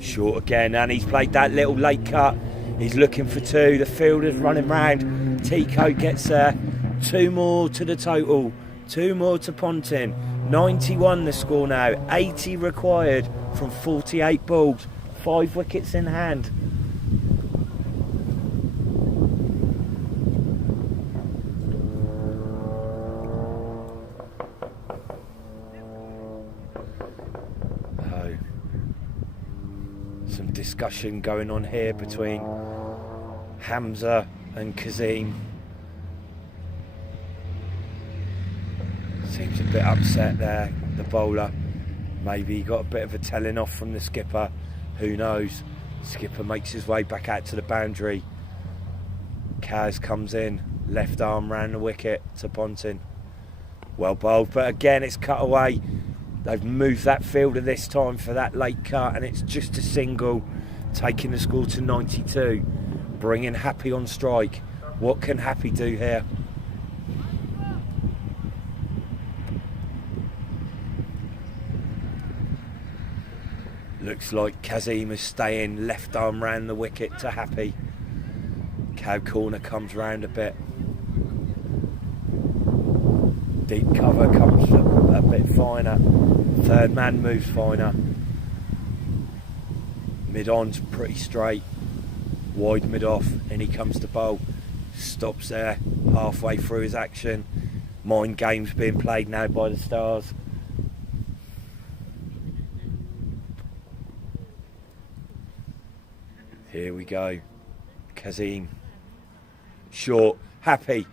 Short again, and he's played that little late cut. He's looking for 2. The fielder's running round. Tico gets there. 2 more to the total. 2 more to Pontin. 91 the score now. 80 required from 48 balls. 5 wickets in hand. Some discussion going on here between Hamza and Kazim. Seems a bit upset there, the bowler. Maybe he got a bit of a telling off from the skipper. Who knows? Skipper makes his way back out to the boundary. Kaz comes in, left arm round the wicket to Pontin. Well bowled, but again it's cut away. They've moved that fielder this time for that late cut, and it's just a single, taking the score to 92, bringing Happy on strike. What can Happy do here? Looks like Kazim is staying left arm round the wicket to Happy. Cow corner comes round a bit. Deep cover comes a bit finer. Third man moves finer. Mid on's pretty straight. Wide mid off, and he comes to bowl. Stops there halfway through his action. Mind games being played now by the Stars. Here we go. Kazim. Short. Happy.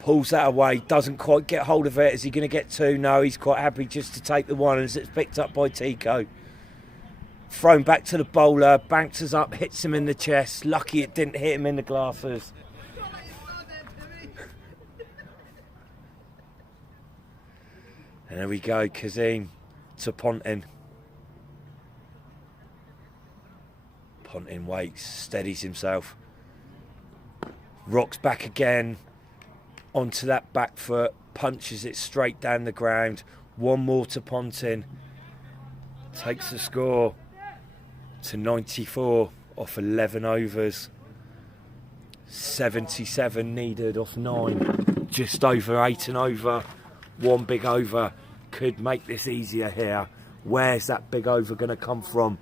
Pulls that away. Doesn't quite get hold of it. Is he going to get two? No, he's quite happy just to take the one as it's picked up by Tico. Thrown back to the bowler. Bankers up. Hits him in the chest. Lucky it didn't hit him in the glasses. And there we go. Kazim to Ponting. Ponting waits, steadies himself, rocks back again onto that back foot, punches it straight down the ground. One more to Ponting, takes the score to 94 off 11 overs. 77 needed off 9, just over 8 and over. One big over could make this easier here. Where's that big over going to come from?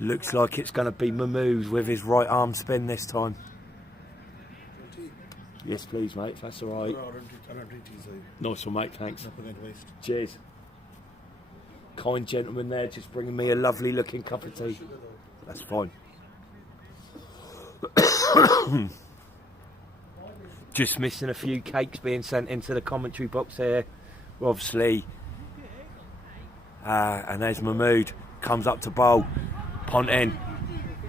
Looks like it's going to be Mahmood with his right arm spin this time. Yes, please, mate, if that's all right. Nice one, mate, thanks. Cheers. Kind gentleman there, just bringing me a lovely looking cup of tea. That's fine. Just missing a few cakes being sent into the commentary box here. Obviously. And there's Mahmood. Comes up to bowl. Ponting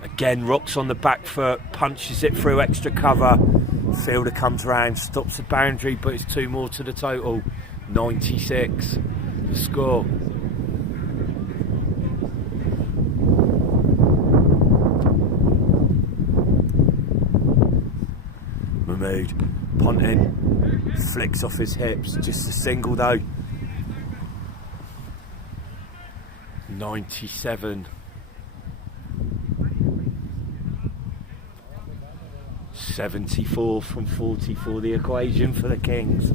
again, rocks on the back foot, punches it through extra cover. Fielder comes round, stops the boundary, but it's 2 more to the total. 96 the score. Mahmood. Ponting flicks off his hips, just a single though. 97. 74 from 40 for the equation for the Kings.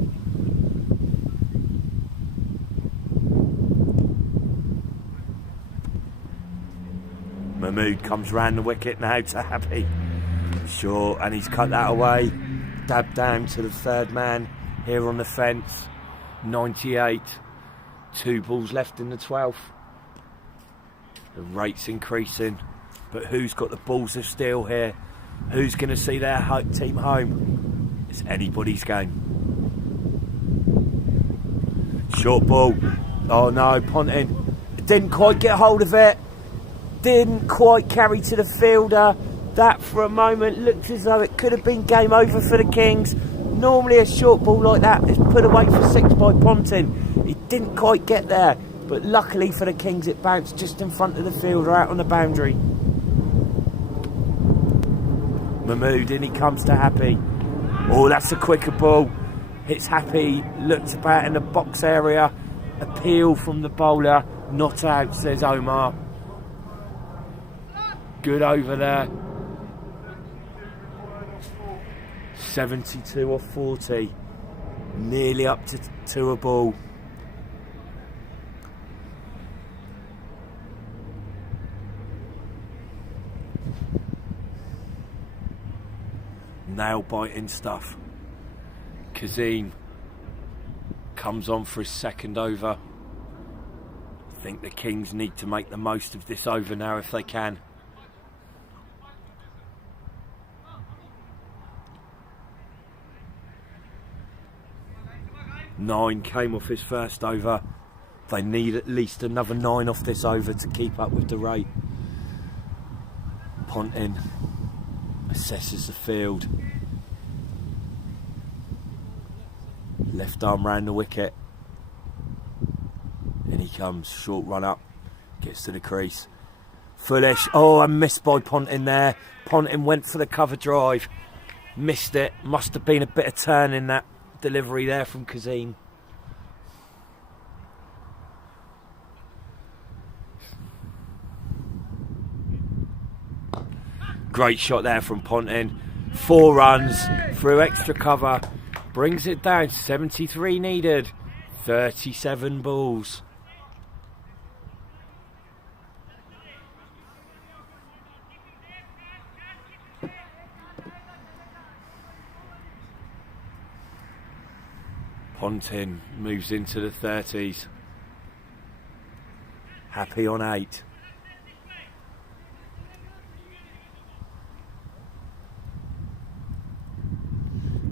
Mahmood comes round the wicket now to Happy. Short, and he's cut that away. Dab down to the third man here on the fence. 98. 2 balls left in the 12th. The rate's increasing, but who's got the balls of steel here? Who's going to see their team home? It's anybody's game. Short ball. Oh no, Ponting didn't quite get hold of it. Didn't quite carry to the fielder. That for a moment looked as though it could have been game over for the Kings. Normally a short ball like that is put away for 6 by Ponting. He didn't quite get there, but luckily for the Kings it bounced just in front of the fielder out on the boundary. Mahmood, in he comes to Happy. Oh, that's a quicker ball. Hits Happy, looks about in the box area. Appeal from the bowler, not out, says Omar. Good over there. 72 off 40. Nearly up to a ball. Nail-biting stuff. Kazim comes on for his second over. I think the Kings need to make the most of this over now if they can. Nine came off his first over. They need at least another 9 off this over to keep up with the rate. Ponting assesses the field. Left arm round the wicket. In he comes, short run up, gets to the crease. Foolish. Oh, I missed by Ponting there. Ponting went for the cover drive. Missed it. Must have been a bit of turn in that delivery there from Kazim. Great shot there from Ponting. 4 runs through extra cover. Brings it down. 73 needed. 37 balls. Ponting moves into the 30s. Happy on 8.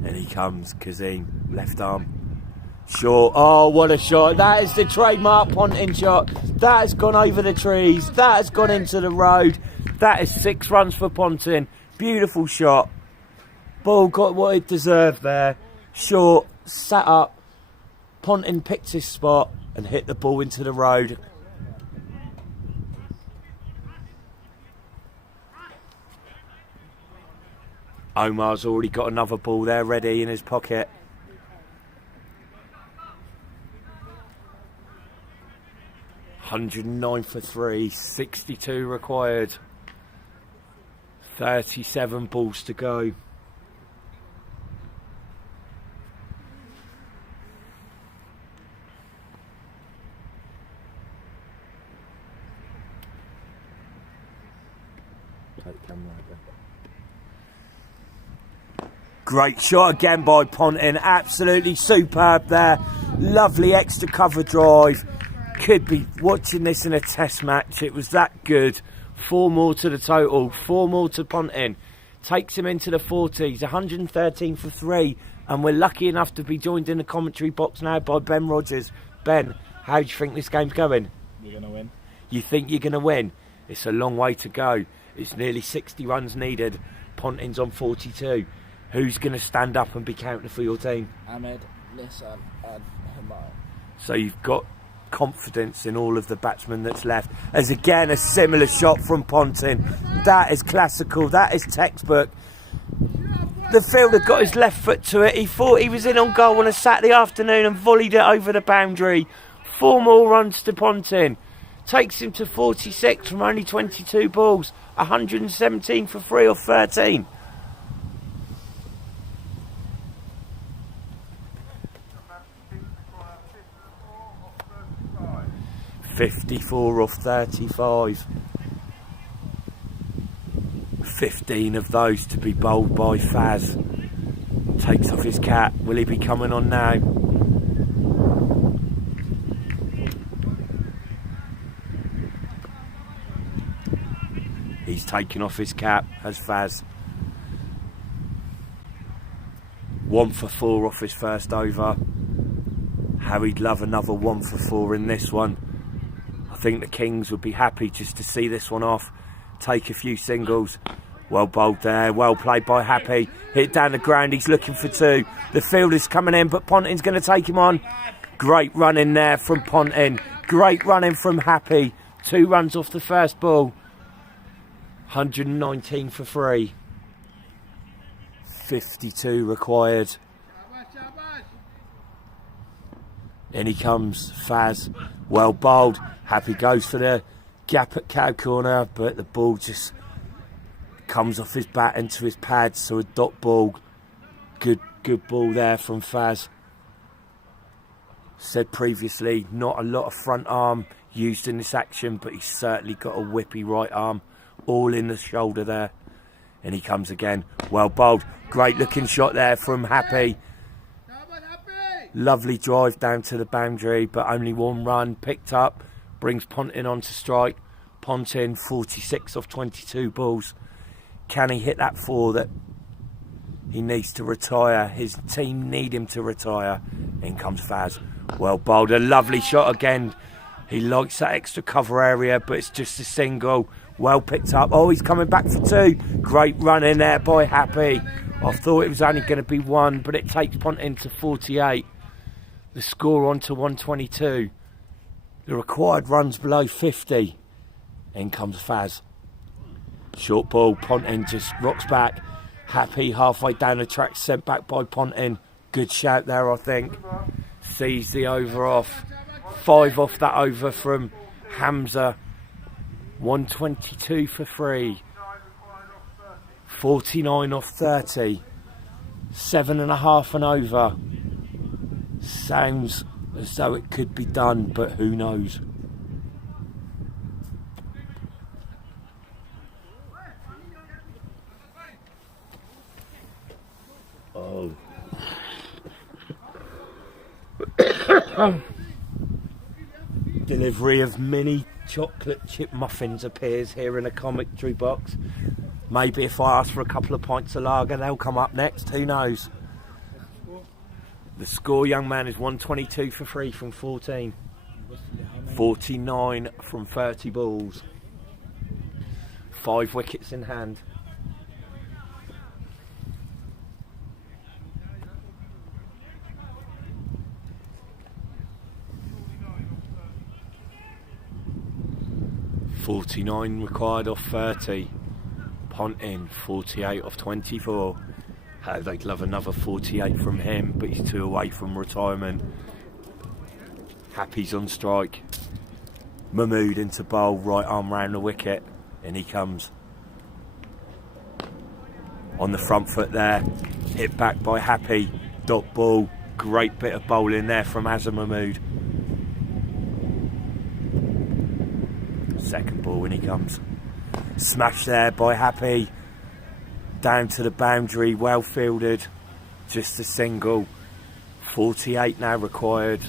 And he comes, Kazim, left arm. Short. Oh, what a shot. That is the trademark Ponting shot. That has gone over the trees. That has gone into the road. That is 6 runs for Ponting. Beautiful shot. Ball got what it deserved there. Short, sat up. Ponting picked his spot and hit the ball into the road. Omar's already got another ball there ready in his pocket. $109 for 3, 62 required. 37 balls to go. Great shot again by Ponting. Absolutely superb there. Lovely extra cover drive. Could be watching this in a test match. It was that good. 4 more to the total. 4 more to Ponting. Takes him into the 40s. 113 for 3. And we're lucky enough to be joined in the commentary box now by Ben Rogers. Ben, how do you think this game's going? We're going to win. You think you're going to win? It's a long way to go. It's nearly 60 runs needed. Ponting's on 42. Who's going to stand up and be counted for your team? Ahmed, Nissan and Hamar. So you've got confidence in all of the batsmen that's left. As again, a similar shot from Ponting. That is classical. That is textbook. The fielder got his left foot to it. He thought he was in on goal on a Saturday afternoon and volleyed it over the boundary. 4 more runs to Ponting. Takes him to 46 from only 22 balls. 117 for 3 or 13. $54 off 35. 15 of those to be bowled by Faz. Takes off his cap. Will he be coming on now? He's taken off his cap, has Faz. 1 for 4 off his first over. How he'd love another 1 for 4 in this one. I think the Kings would be happy just to see this one off. Take a few singles. Well bowled there. Well played by Happy. Hit down the ground. He's looking for 2. The fielder's coming in, but Ponting's going to take him on. Great running there from Ponting. Great running from Happy. 2 runs off the first ball. 119 for 3. 52 required. In he comes, Faz. Well bowled. Happy goes for the gap at cow corner, but the ball just comes off his bat into his pads, so a dot ball. Good ball there from Faz. Said previously, not a lot of front arm used in this action, but he's certainly got a whippy right arm, all in the shoulder there. And he comes again. Well bowled. Great looking shot there from Happy. Lovely drive down to the boundary, but only 1 run picked up. Brings Ponting on to strike. Ponting 46 off 22 balls. Can he hit that 4 that he needs to retire? His team need him to retire. In comes Faz. Well bowled. A lovely shot again. He likes that extra cover area, but it's just a single. Well picked up. Oh, he's coming back for 2. Great run in there by Happy. I thought it was only going to be 1, but it takes Ponting to 48. The score on to 122. The required runs below 50. In comes Faz. Short ball, Ponting just rocks back. Happy halfway down the track, sent back by Ponting. Good shout there, I think. Sees the over off. 5 off that over from Hamza. 122 for 3. 49 off 30. 7.5 and over. Sounds as though it could be done, but who knows? Oh. Delivery of mini chocolate chip muffins appears here in a commentary box. Maybe if I ask for a couple of pints of lager, they'll come up next. Who knows? The score, young man, is 122 for 3 from 14. 49 from 30 balls. 5 wickets in hand. .49 required off 30. Ponting 48 off 24. How they'd love another 48 from him, but he's 2 away from retirement. Happy's on strike. Mahmood into bowl, right arm round the wicket, and he comes. On the front foot there, hit back by Happy. Dot ball, great bit of bowling there from Azam Mahmood. Second ball when he comes. Smash there by Happy. Down to the boundary, well fielded. Just a single. 48 now required.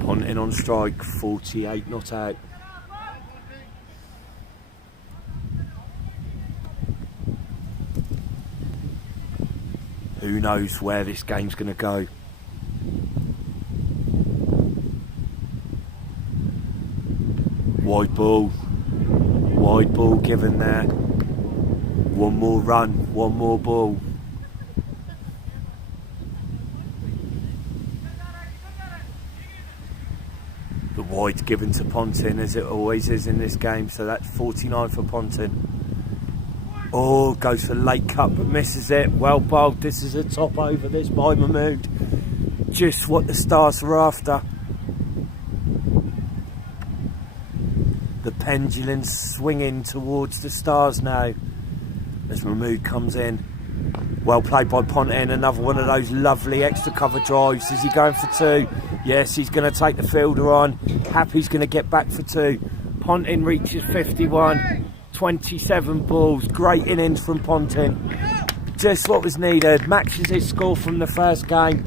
Ponting on strike, 48 not out. Who knows where this game's going to go? Wide ball given there. One more run, one more ball. The wide's given to Ponting, as it always is in this game, so that's 49 for Ponting. Oh, goes for late cut but misses it. Well bowled. This is a top over, this by Mahmood. Just what the Stars were after. The pendulum's swinging towards the Stars now as Mahmood comes in. Well played by Ponting. Another one of those lovely extra cover drives. Is he going for 2? Yes, he's going to take the fielder on. Happy's going to get back for 2. Ponting reaches 51. 27 balls. Great innings from Ponting. Just what was needed. Matches his score from the first game.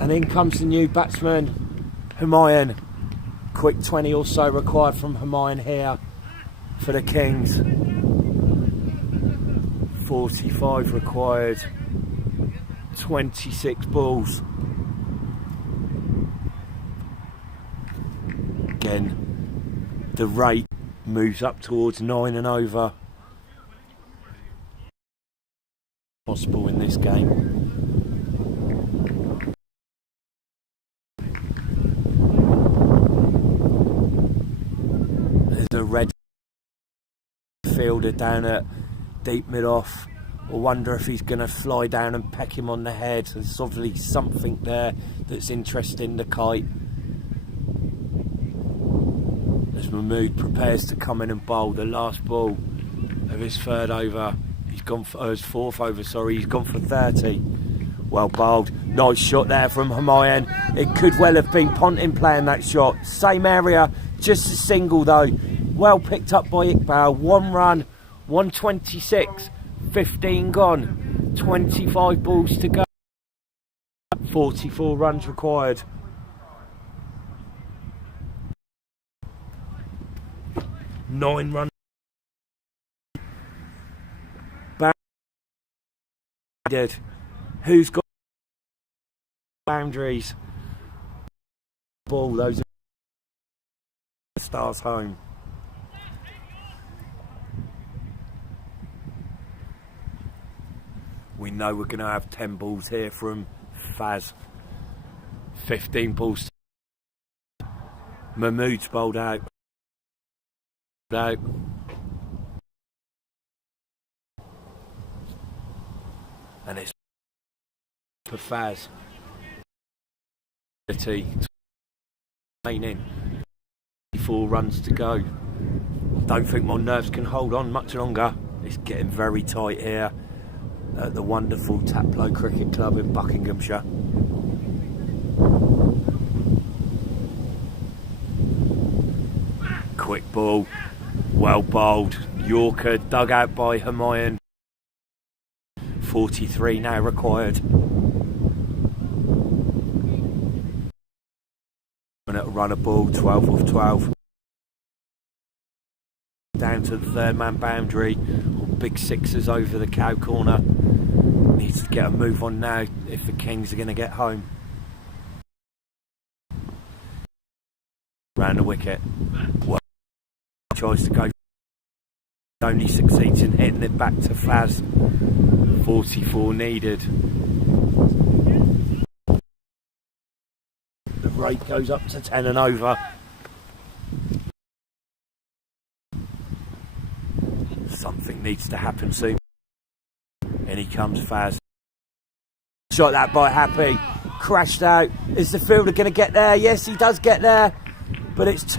And in comes the new batsman, Humayun. Quick 20 or so required from Humayun here for the Kings. 45 required. 26 balls. Again, the rate moves up towards 9 and over. Possible in this game. There's a red fielder down at deep mid-off. I wonder if he's going to fly down and peck him on the head. There's obviously something there that's interesting the kite. As Mahmood prepares to come in and bowl the last ball of his third over. He's gone for his fourth over, sorry. He's gone for 30. Well bowled. Nice shot there from Humayun. It could well have been Ponting playing that shot. Same area, just a single though. Well picked up by Iqbal. 1 run, 126. 15 gone, 25 balls to go, 44 runs required. Nine runs. Bounded. Who's got boundaries? Ball, those are Stars home. We know we're going to have 10 balls here from Faz. 15 balls. Mahmood's bowled out. Out. And it's for Faz. 4 runs to go. Don't think my nerves can hold on much longer. It's getting very tight here at the wonderful Taplow Cricket Club in Buckinghamshire. Quick ball, well bowled. Yorker dug out by Hermione. 43 now required. And it'll run a ball, 12 off 12. Down to the third man boundary. Big sixes over the cow corner. Needs to get a move on now if the Kings are going to get home. Round the wicket. Well, tries to go. Only succeeds in hitting it back to Faz. 44 needed. The rate goes up to 10 and over. Something needs to happen soon. And he comes Faz. Shot that by Happy. Crashed out. Is the fielder going to get there? Yes, he does get there. But it's too.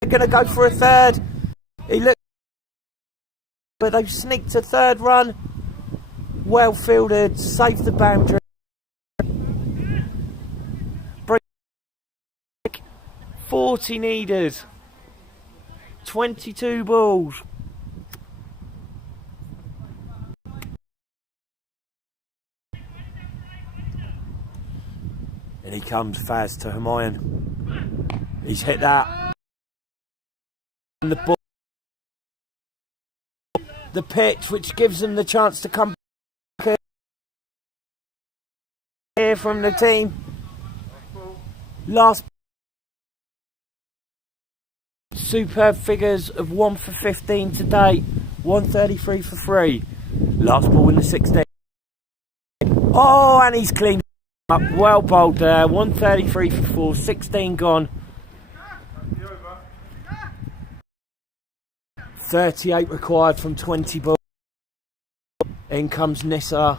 They're going to go for a third. He looks. But they've sneaked a third run. Well fielded. Saved the boundary. 40 needed. 22 balls. And he comes Faz to Hermione. He's hit that. And the ball. The pitch, which gives them the chance to come back here from the team. Last. Superb figures of 1 for 15 to date. 133 for 3. Last ball in the 16th. Oh, and he's cleaned up. Well bowled there. 133 for 4. 16 gone. 38 required from 20 balls. In comes Nissa.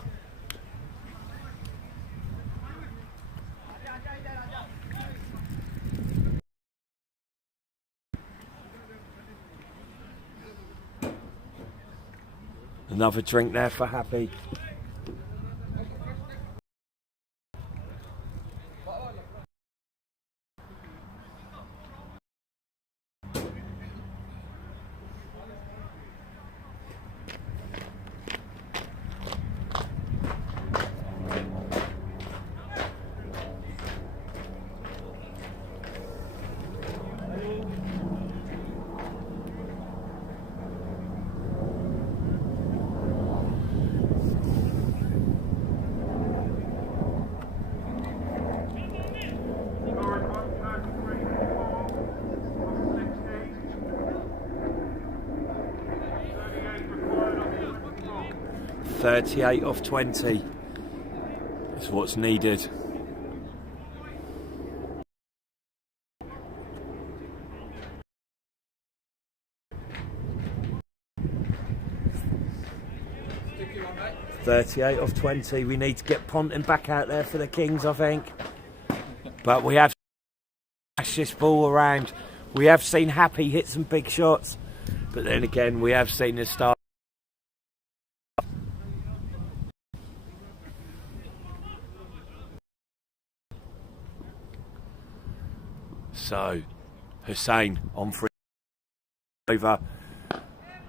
Another drink there for Happy. .38 off 20 is what's needed. .38 off 20. We need to get Ponting back out there for the Kings, I think. But we have smashed this ball around. We have seen Happy hit some big shots, but then again, we have seen this start. So, Hussain on free over.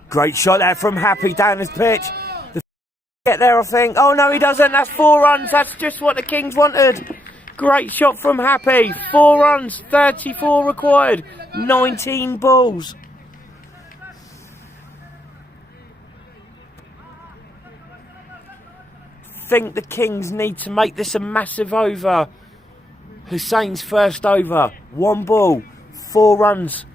Great shot there from Happy down his pitch. Get there, I think. Oh no, he doesn't. That's 4 runs. That's just what the Kings wanted. Great shot from Happy. 4 runs, 34 required, 19 balls. Think the Kings need to make this a massive over. Hussain's first over, 1 ball, 4 runs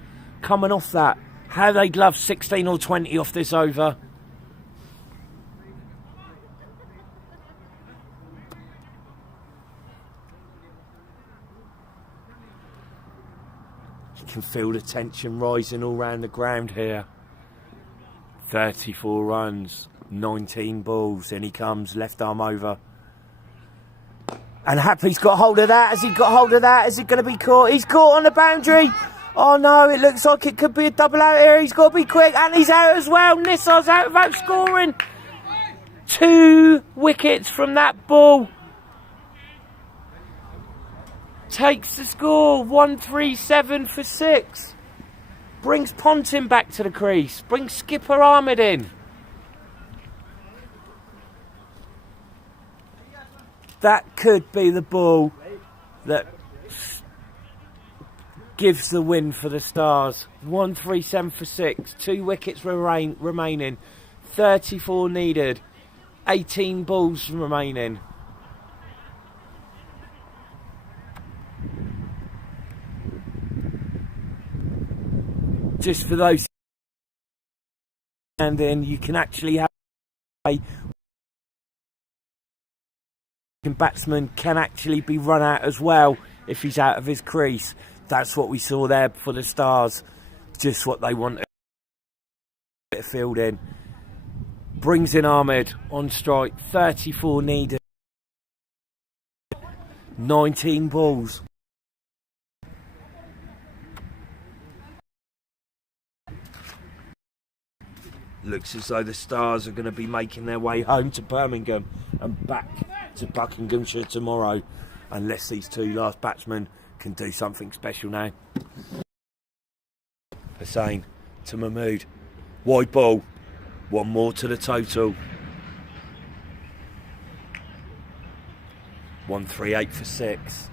coming off that. How they'd love 16 or 20 off this over. can feel the tension rising all round the ground here. 34 runs, 19 balls. In he comes, left arm over. And Happy's got hold of that. Has he got hold of that? Is it going to be caught? He's caught on the boundary. Oh no, it looks like it could be a double out here. He's got to be quick. And he's out as well. Nisar's out without scoring. 2 wickets from that ball. Takes the score. 137 for 6. Brings Ponting back to the crease. Brings skipper Ahmed in. That could be the ball that gives the win for the Stars. 137 for 6. 2 wickets remaining. 34 needed. 18 balls remaining. Just for those, and then you can actually have a batsman can actually be run out as well if he's out of his crease. That's what we saw there for the Stars. Just what they wanted. Bit of fielding. Brings in Ahmed on strike. 34 needed. 19 balls. Looks as though the Stars are going to be making their way home to Birmingham and back to Buckinghamshire tomorrow, unless these 2 last batsmen can do something special now. Hussain to Mahmood. Wide ball. 1 more to the total. 138 for 6.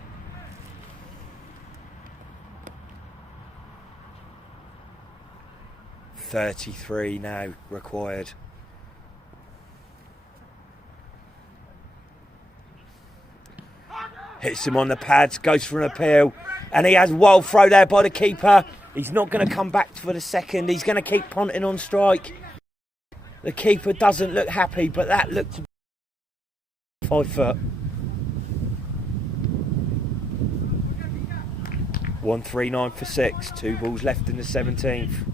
.33 now required. Hits him on the pads, goes for an appeal, and he has wild throw there by the keeper. He's not going to come back for the second. He's going to keep Ponting on strike. The keeper doesn't look happy, but that looked 5 foot. 139 for 6. 2 balls left in the 17th.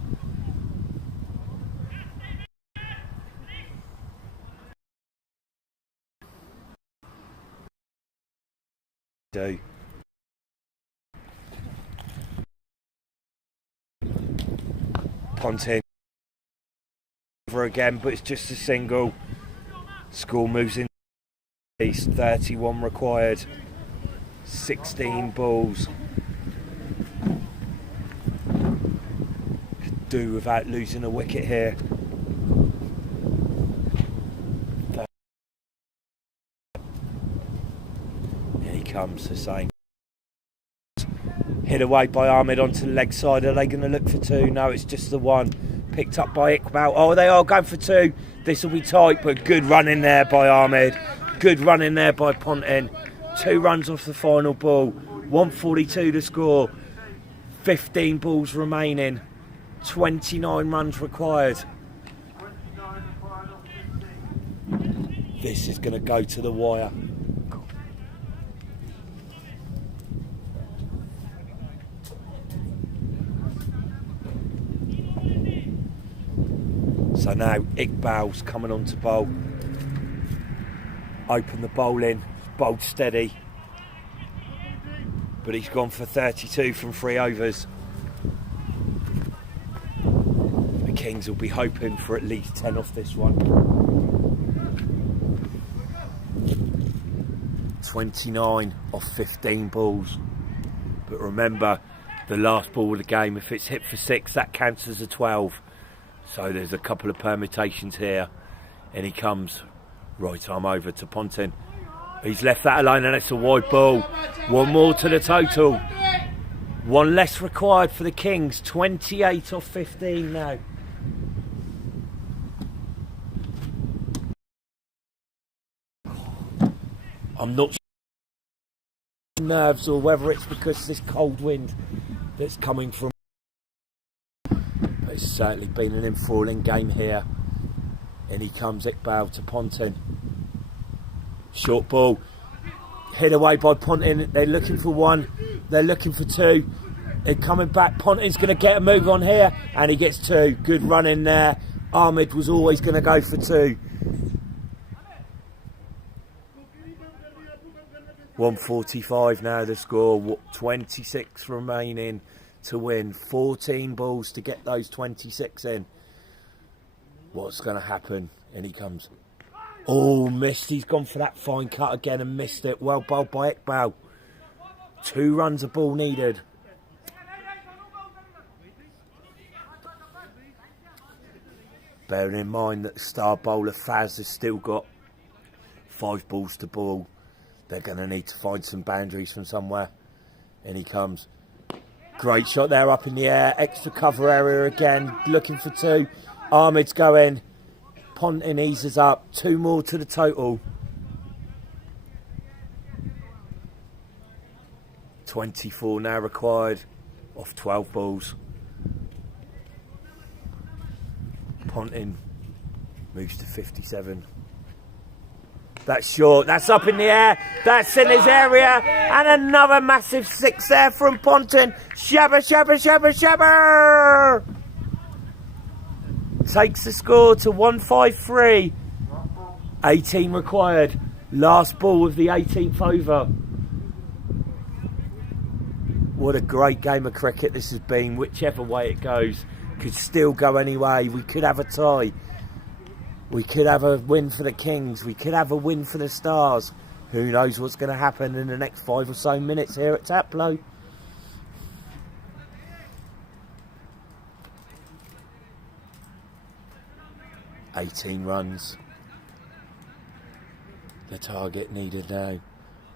Do. Ponting over again, but it's just a single. Score moves in. 31 required. 16 balls. Could do without losing a wicket here. Comes Hussain. Hit away by Ahmed onto the leg side. Are they going to look for 2? No, it's just the 1. Picked up by Iqbal. Oh, they are going for 2. This will be tight, but good run in there by Ahmed. Good run in there by Ponting. 2 runs off the final ball. 142 to score. 15 balls remaining. 29 runs required. This is going to go to the wire. So now Iqbal's coming on to bowl. Open the bowl in, bowled steady. But he's gone for 32 from 3 overs. The Kings will be hoping for at least 10 off this one. 29 off 15 balls. But remember, the last ball of the game, if it's hit for 6, that counts as a 12. So there's a couple of permutations here. And he comes right arm over to Ponting. He's left that alone and it's a wide ball. 1 more to the total. 1 less required for the Kings. 28 off 15 now. I'm not sure nerves or whether it's because of this cold wind that's coming from. But it's certainly been an enthralling game here. And he comes Iqbal to Ponting. Short ball. Hit away by Ponting. They're looking for 1. They're looking for 2. They're coming back. Ponting's going to get a move on here, and he gets 2. Good run in there. Ahmed was always going to go for 2. 1:45 now the score. 26 remaining to win. 14 balls to get those 26 in. What's going to happen? And he comes. Oh, missed. He's gone for that fine cut again and missed it. Well bowled by Iqbal. 2 runs of ball needed. Bearing in mind that the star bowler Faz has still got 5 balls to ball. They're going to need to find some boundaries from somewhere. And he comes. Great shot there up in the air. Extra cover area again. Looking for 2. Ahmed's going. Ponting eases up. 2 more to the total. 24 now required off 12 balls. Ponting moves to 57. That's short. That's up in the air. That's in his area. And another massive 6 there from Ponting. Shabba, shabba, shabba, shabba. Takes the score to 153. 18 required. Last ball of the 18th over. What a great game of cricket this has been. Whichever way it goes. Could still go any way. We could have a tie. We could have a win for the Kings. We could have a win for the Stars. Who knows what's going to happen in the next 5 or so minutes here at Taplow. $18 runs. The target needed now.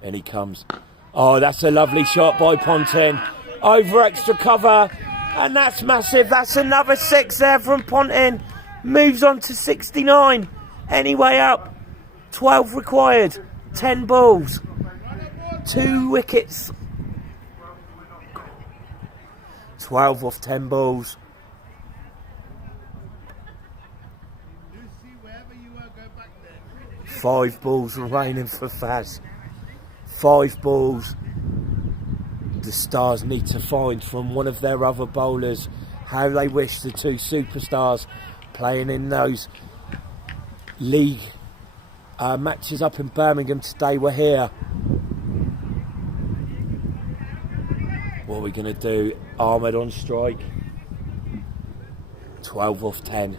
And he comes. Oh, that's a lovely shot by Ponting. Over extra cover. And that's massive. That's another 6 there from Ponting. Moves on to 69. Anyway up. 12 required. 10 balls. 2 wickets. 12 off 10 balls. Five balls remaining for Faz. 5 balls. The Stars need to find from one of their other bowlers how they wish the 2 superstars playing in those league matches up in Birmingham today were here. What are we going to do? Ahmed on strike. 12 off 10.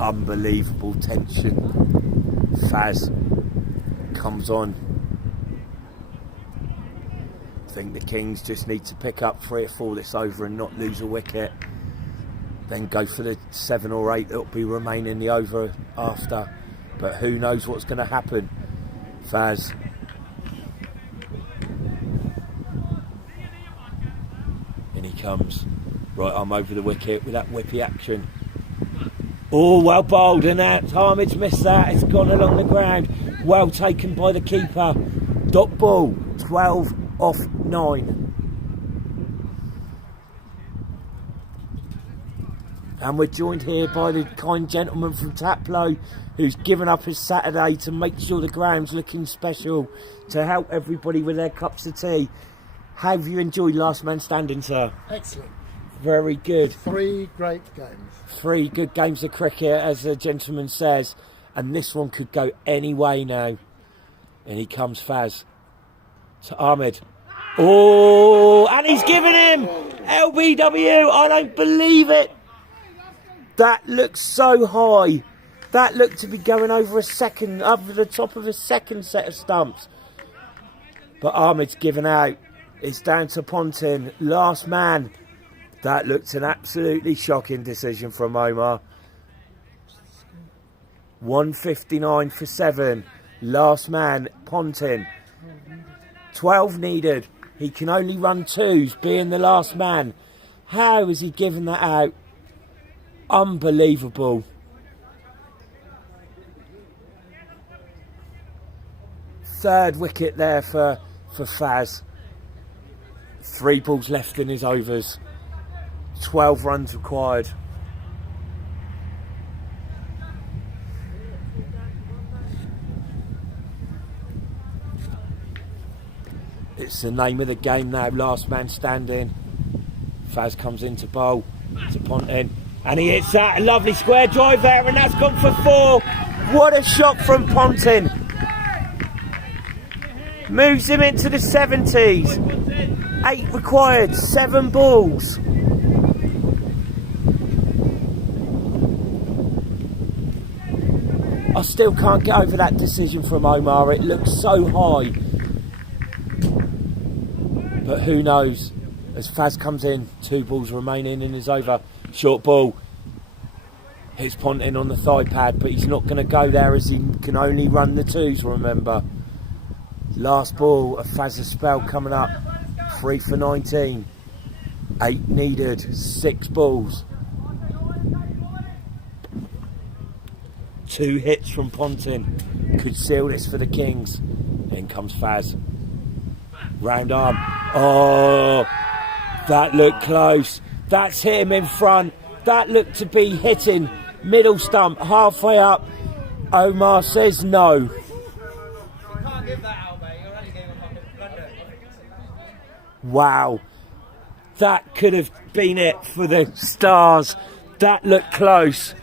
Unbelievable tension. Faz comes on. I think the Kings just need to pick up 3 or 4 this over and not lose a wicket. Then go for the 7 or 8 that will be remaining the over after. But who knows what's going to happen. Faz. In he comes. Right arm over the wicket with that whippy action. Oh, well bowled, and that Ahmed's missed that. It's gone along the ground. Well taken by the keeper. Dot ball, 12 off 9. And we're joined here by the kind gentleman from Taplow who's given up his Saturday to make sure the ground's looking special, to help everybody with their cups of tea. How have you enjoyed Last Man Standing, sir? Excellent. Very good. 3 great games. 3 good games of cricket, as the gentleman says. And this one could go any way now. And he comes Faz to Ahmed. Oh, and he's given him LBW. I don't believe it. That looks so high. That looked to be going over the top of a second set of stumps. But Ahmed's given out. It's down to Ponting. Last man. That looked an absolutely shocking decision from Omar. 159 for 7. Last man, Ponting. 12 needed. He can only run 2s, being the last man. How has he given that out? Unbelievable. Third wicket there for Faz. 3 balls left in his overs. 12 runs required. It's the name of the game now, last man standing. Faz comes into bowl to Ponting, and he hits that lovely square drive there, and that's gone for 4. What a shot from Ponting. Moves him into the 70s. 8 required, 7 balls. I still can't get over that decision from Omar. It looks so high. But who knows? As Faz comes in, 2 balls remaining in his over. Short ball. Hits Ponting on the thigh pad, but he's not going to go there as he can only run the 2s, remember. Last ball of Faz's spell coming up. 3 for 19. 8 needed. 6 balls. 2 hits from Ponting could seal this for the Kings. In comes Faz. Round arm. Oh, that looked close. That's hit him in front. That looked to be hitting middle stump, halfway up. Omar says no. You can't give that out, mate. You're only getting a fucking blunder. Wow. That could have been it for the Stars. That looked close.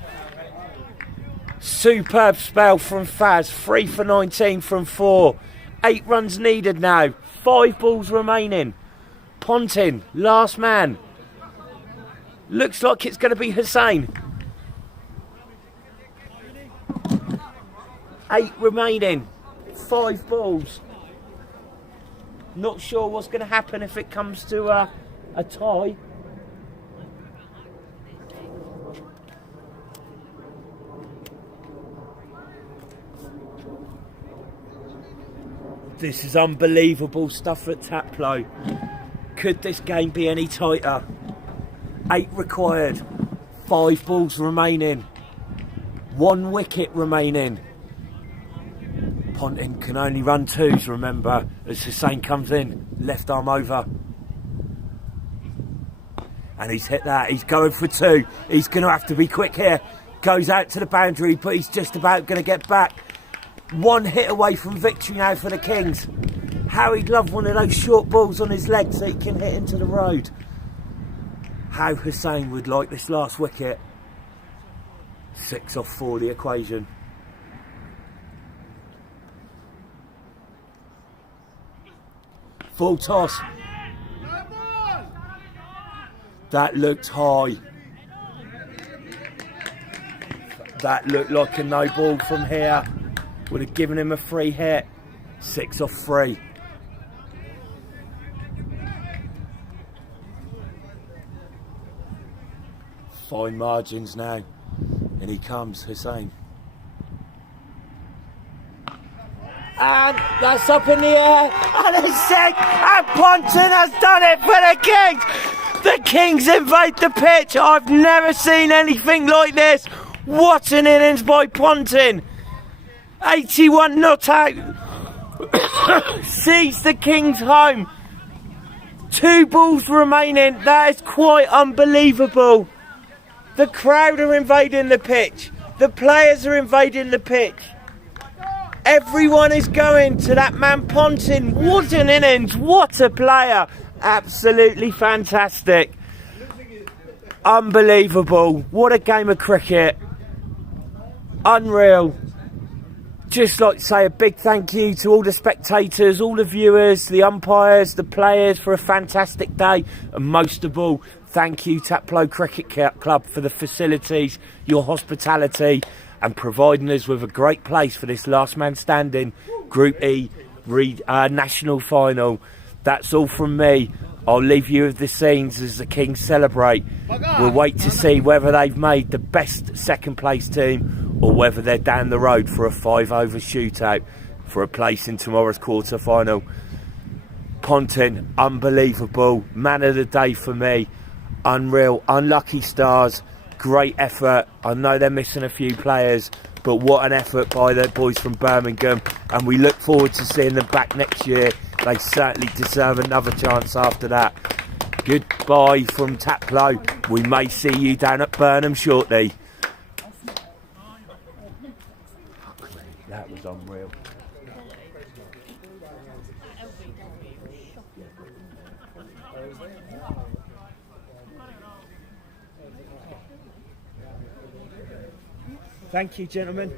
Superb spell from Faz. 3 for 19 from 4. 8 runs needed now. 5 balls remaining. Ponting, last man. Looks like it's going to be Hussein. 8 remaining. 5 balls. Not sure what's going to happen if it comes to a tie. This is unbelievable stuff at Taplow. Could this game be any tighter? 8 required. 5 balls remaining. 1 wicket remaining. Ponting can only run 2s, remember, as Hussein comes in. Left arm over. And he's hit that. He's going for 2. He's going to have to be quick here. Goes out to the boundary, but he's just about going to get back. 1 hit away from victory now for the Kings. How he'd love one of those short balls on his leg so he can hit into the road. How Hussein would like this last wicket. 6 off 4 the equation. Full toss. That looked high. That looked like a no ball from here. Would have given him a free hit. 6 off 3. Fine margins now. And he comes, Hussein. And that's up in the air. And it's sick. And Ponting has done it for the Kings. The Kings invade the pitch. I've never seen anything like this. What an innings by Ponting. 81 not out. Sees the Kings home. 2 balls remaining. That is quite unbelievable. The crowd are invading the pitch. The players are invading the pitch. Everyone is going to that man Ponting. What an innings. What a player. Absolutely fantastic. Unbelievable. What a game of cricket. Unreal. Just like to say a big thank you to all the spectators, all the viewers, the umpires, the players for a fantastic day. And most of all, thank you Taplow Cricket Club for the facilities, your hospitality and providing us with a great place for this last man standing Group E national final. That's all from me. I'll leave you with the scenes as the Kings celebrate. We'll wait to see whether they've made the best second place team or whether they're down the road for a 5-over shootout for a place in tomorrow's quarter final. Ponting, unbelievable. Man of the day for me. Unreal. Unlucky Stars. Great effort. I know they're missing a few players, but what an effort by the boys from Birmingham, and we look forward to seeing them back next year. They certainly deserve another chance after that. Goodbye from Taplow. We may see you down at Burnham shortly. That was unreal. Thank you, gentlemen.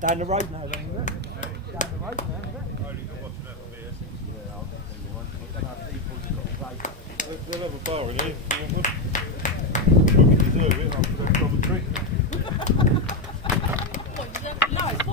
Down the road now, then, is it? Down the road now, is it? We'll have a bar in here.